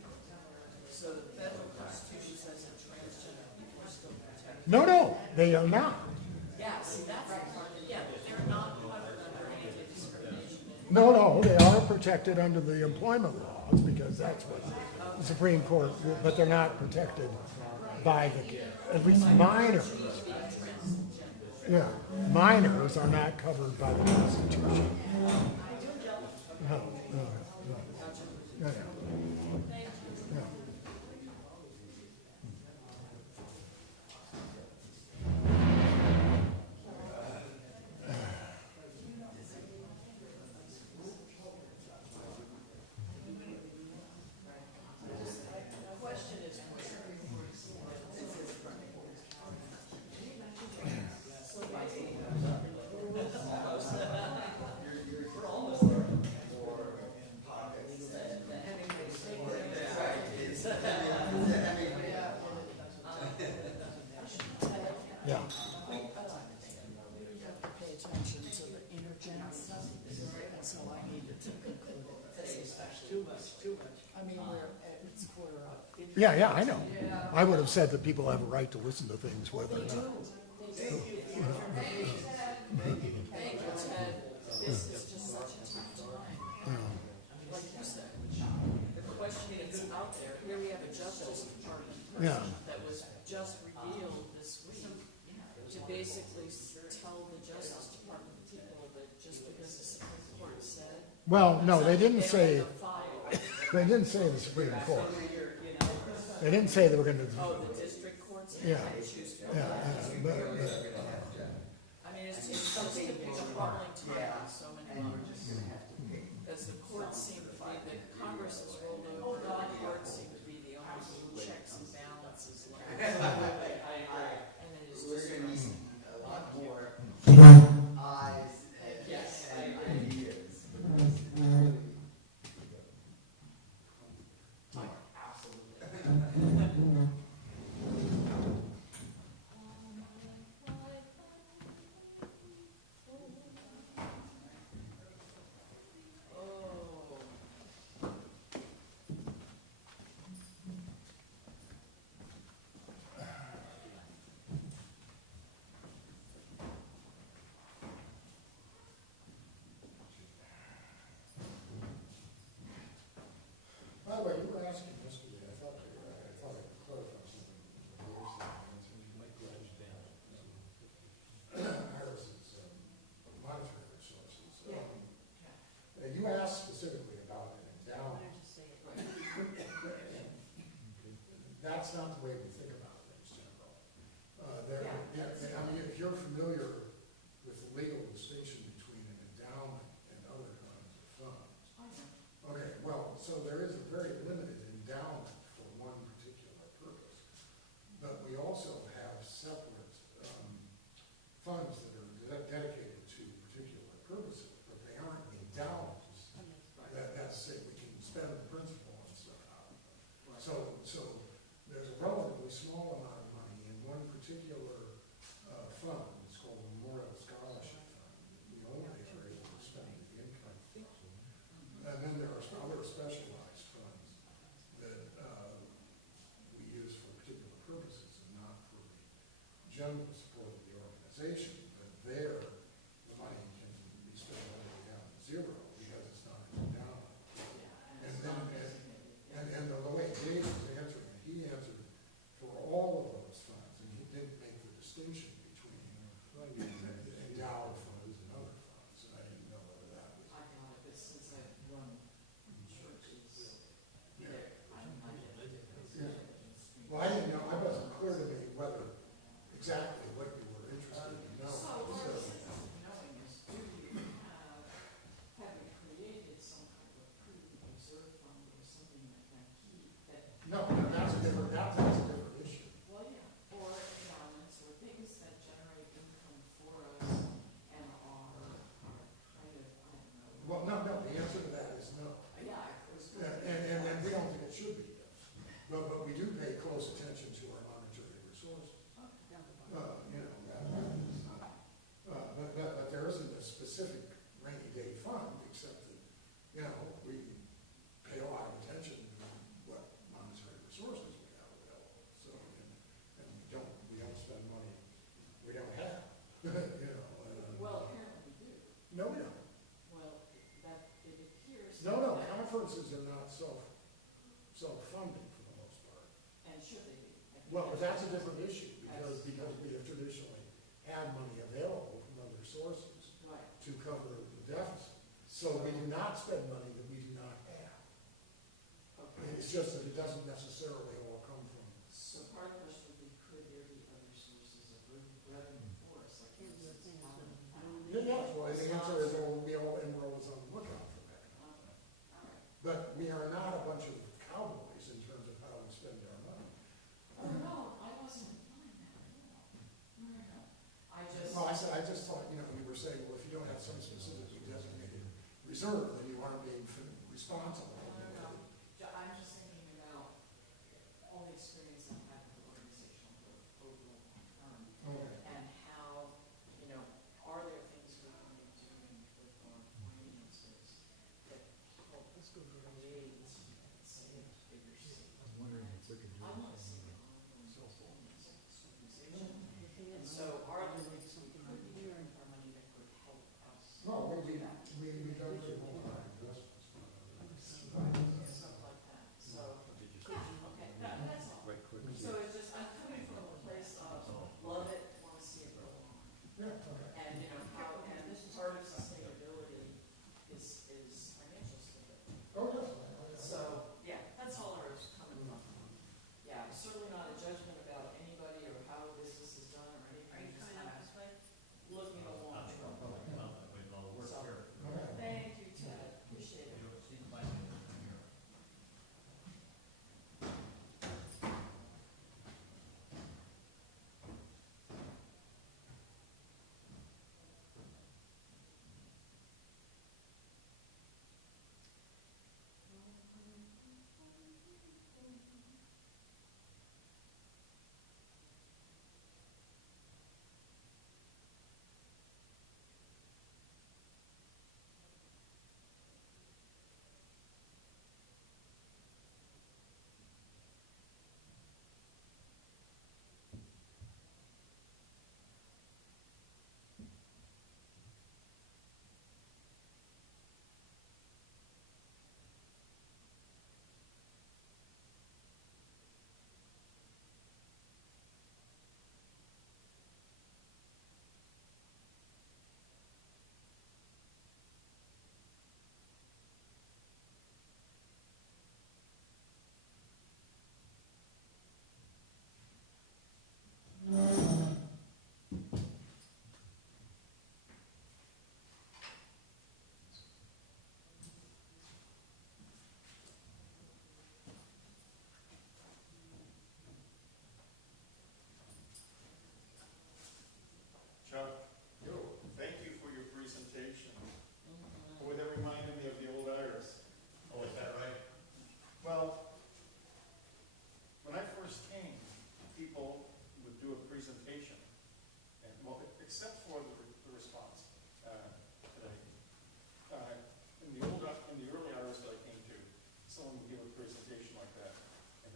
So the federal Constitution says that transgender people are still protected. No, they are not. Yeah, see, that's the part. Yeah, they're not covered under anti-discrimination. No, they are protected under the employment laws because that's what the Supreme Court, but they're not protected by at least minors. Yeah, minors are not covered by the Constitution. No. Yeah, I know. I would have said that people have a right to listen to things whether or not. Thank you, Ted. This is just such a tough time. Like you said, the question is out there. Here we have a Justice Department Yeah. person that was just revealed this week to basically tell the Justice Department people that just because the Supreme Court said. Well, no, they didn't say, They they didn't say the Supreme Court. They didn't say they were gonna. Oh, the district courts? Yeah. Choose. But, I mean, it's just troubling to me on so many levels. As the courts seem to be, the Congress has rolled over, the courts seem to be the only checks and balances left. And it is just amazing. A lot more eyes Yes. and ideas. by the way, you were asking yesterday, I thought I could clarify something. IRAS is monetary resources. You asked specifically about an endowment. That's not the way we think about things generally. I mean, if you're familiar with the legal distinction between an endowment and other kinds of funds. Okay, well, so there is a very limited endowment for one particular purpose. But we also have separate funds that are dedicated to particular purposes, but they aren't endowments. That's it, we can spend the principal and stuff out of them. So there's a relatively small amount of money in one particular fund. It's called the Memorial Scholarship Fund. We only are able to spend the income. And then there are other specialized funds that we use for particular purposes and not for the general support of the organization. But there, the money can be spent all the way down to zero because it's not an endowment. And then the way Dave was answering, he answered for all of those funds, and he didn't make the distinction between endowed funds and other funds. And I didn't know whether that was. I got it, but since I've run churches, Yeah. I get it. Well, I didn't know, it wasn't clear to me whether exactly what you were interested in knowing. So, what I'm interested in knowing is, do you have you created some kind of prudent reserve fund or something like that No, that's a different issue. well, yeah, or endowments or things that generate income for us and are kind of, I don't know. Well, no, the answer to that is no. Yeah, it was good. And we don't think it should be yes. But we do pay close attention to our monetary resources. But there isn't a specific rainy day fund, except that, we pay a lot of attention to what monetary resources we have available. So, and we don't spend money we don't have, Well, apparently we do. No, we don't. Well, that, it appears. No, that- conferences are not self-funding for the most part. And should they be? I think Well, but that's a should different be. issue, because we have traditionally had money available from other sources Right. to cover the deficit. So we do not spend money that we do not have. Okay. It's just that it doesn't necessarily all come from. So part of the question would be, could there be other sources of revenue for us, like for instance, common fund? Yeah, well, the answer is, we're always on the lookout for that. All right. But we are not a bunch of cowboys in terms of how we spend our money. Oh, no, I wasn't implying that at all. No. Well, I just thought, you were saying, well, if you don't have some specifically designated reserve, then you aren't being responsible. No. I'm just thinking about all the experience I've had with organizational growth over the long term. Okay. And how, are there things we can be doing with our finances that help create, say, a bigger savings?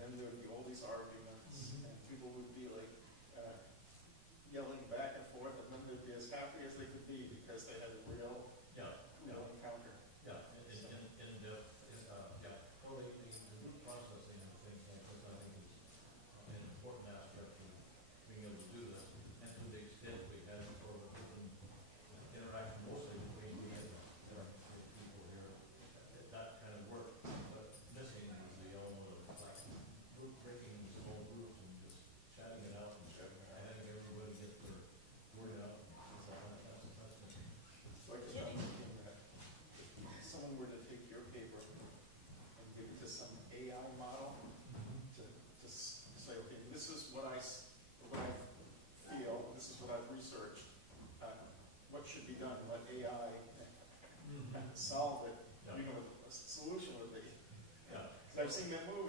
then there would be all these arguments, and people would be like yelling back and forth, and then they'd be as happy as they could be because they had a real encounter. Well, the processing of things like this, I think, is an important aspect of being able to do this, and to the extent we have sort of open interaction mostly between me and people here, that kind of work, but missing is the element of like breaking into small groups and just chatting it out and having everybody get their word out. That's So I just got thinking that if someone were to take your paper and give it to some AI model to say, okay, this is what I feel, this is what I've researched, what should be done, let AI solve it, you know, what a solution would be. 'Cause I've seen that movie.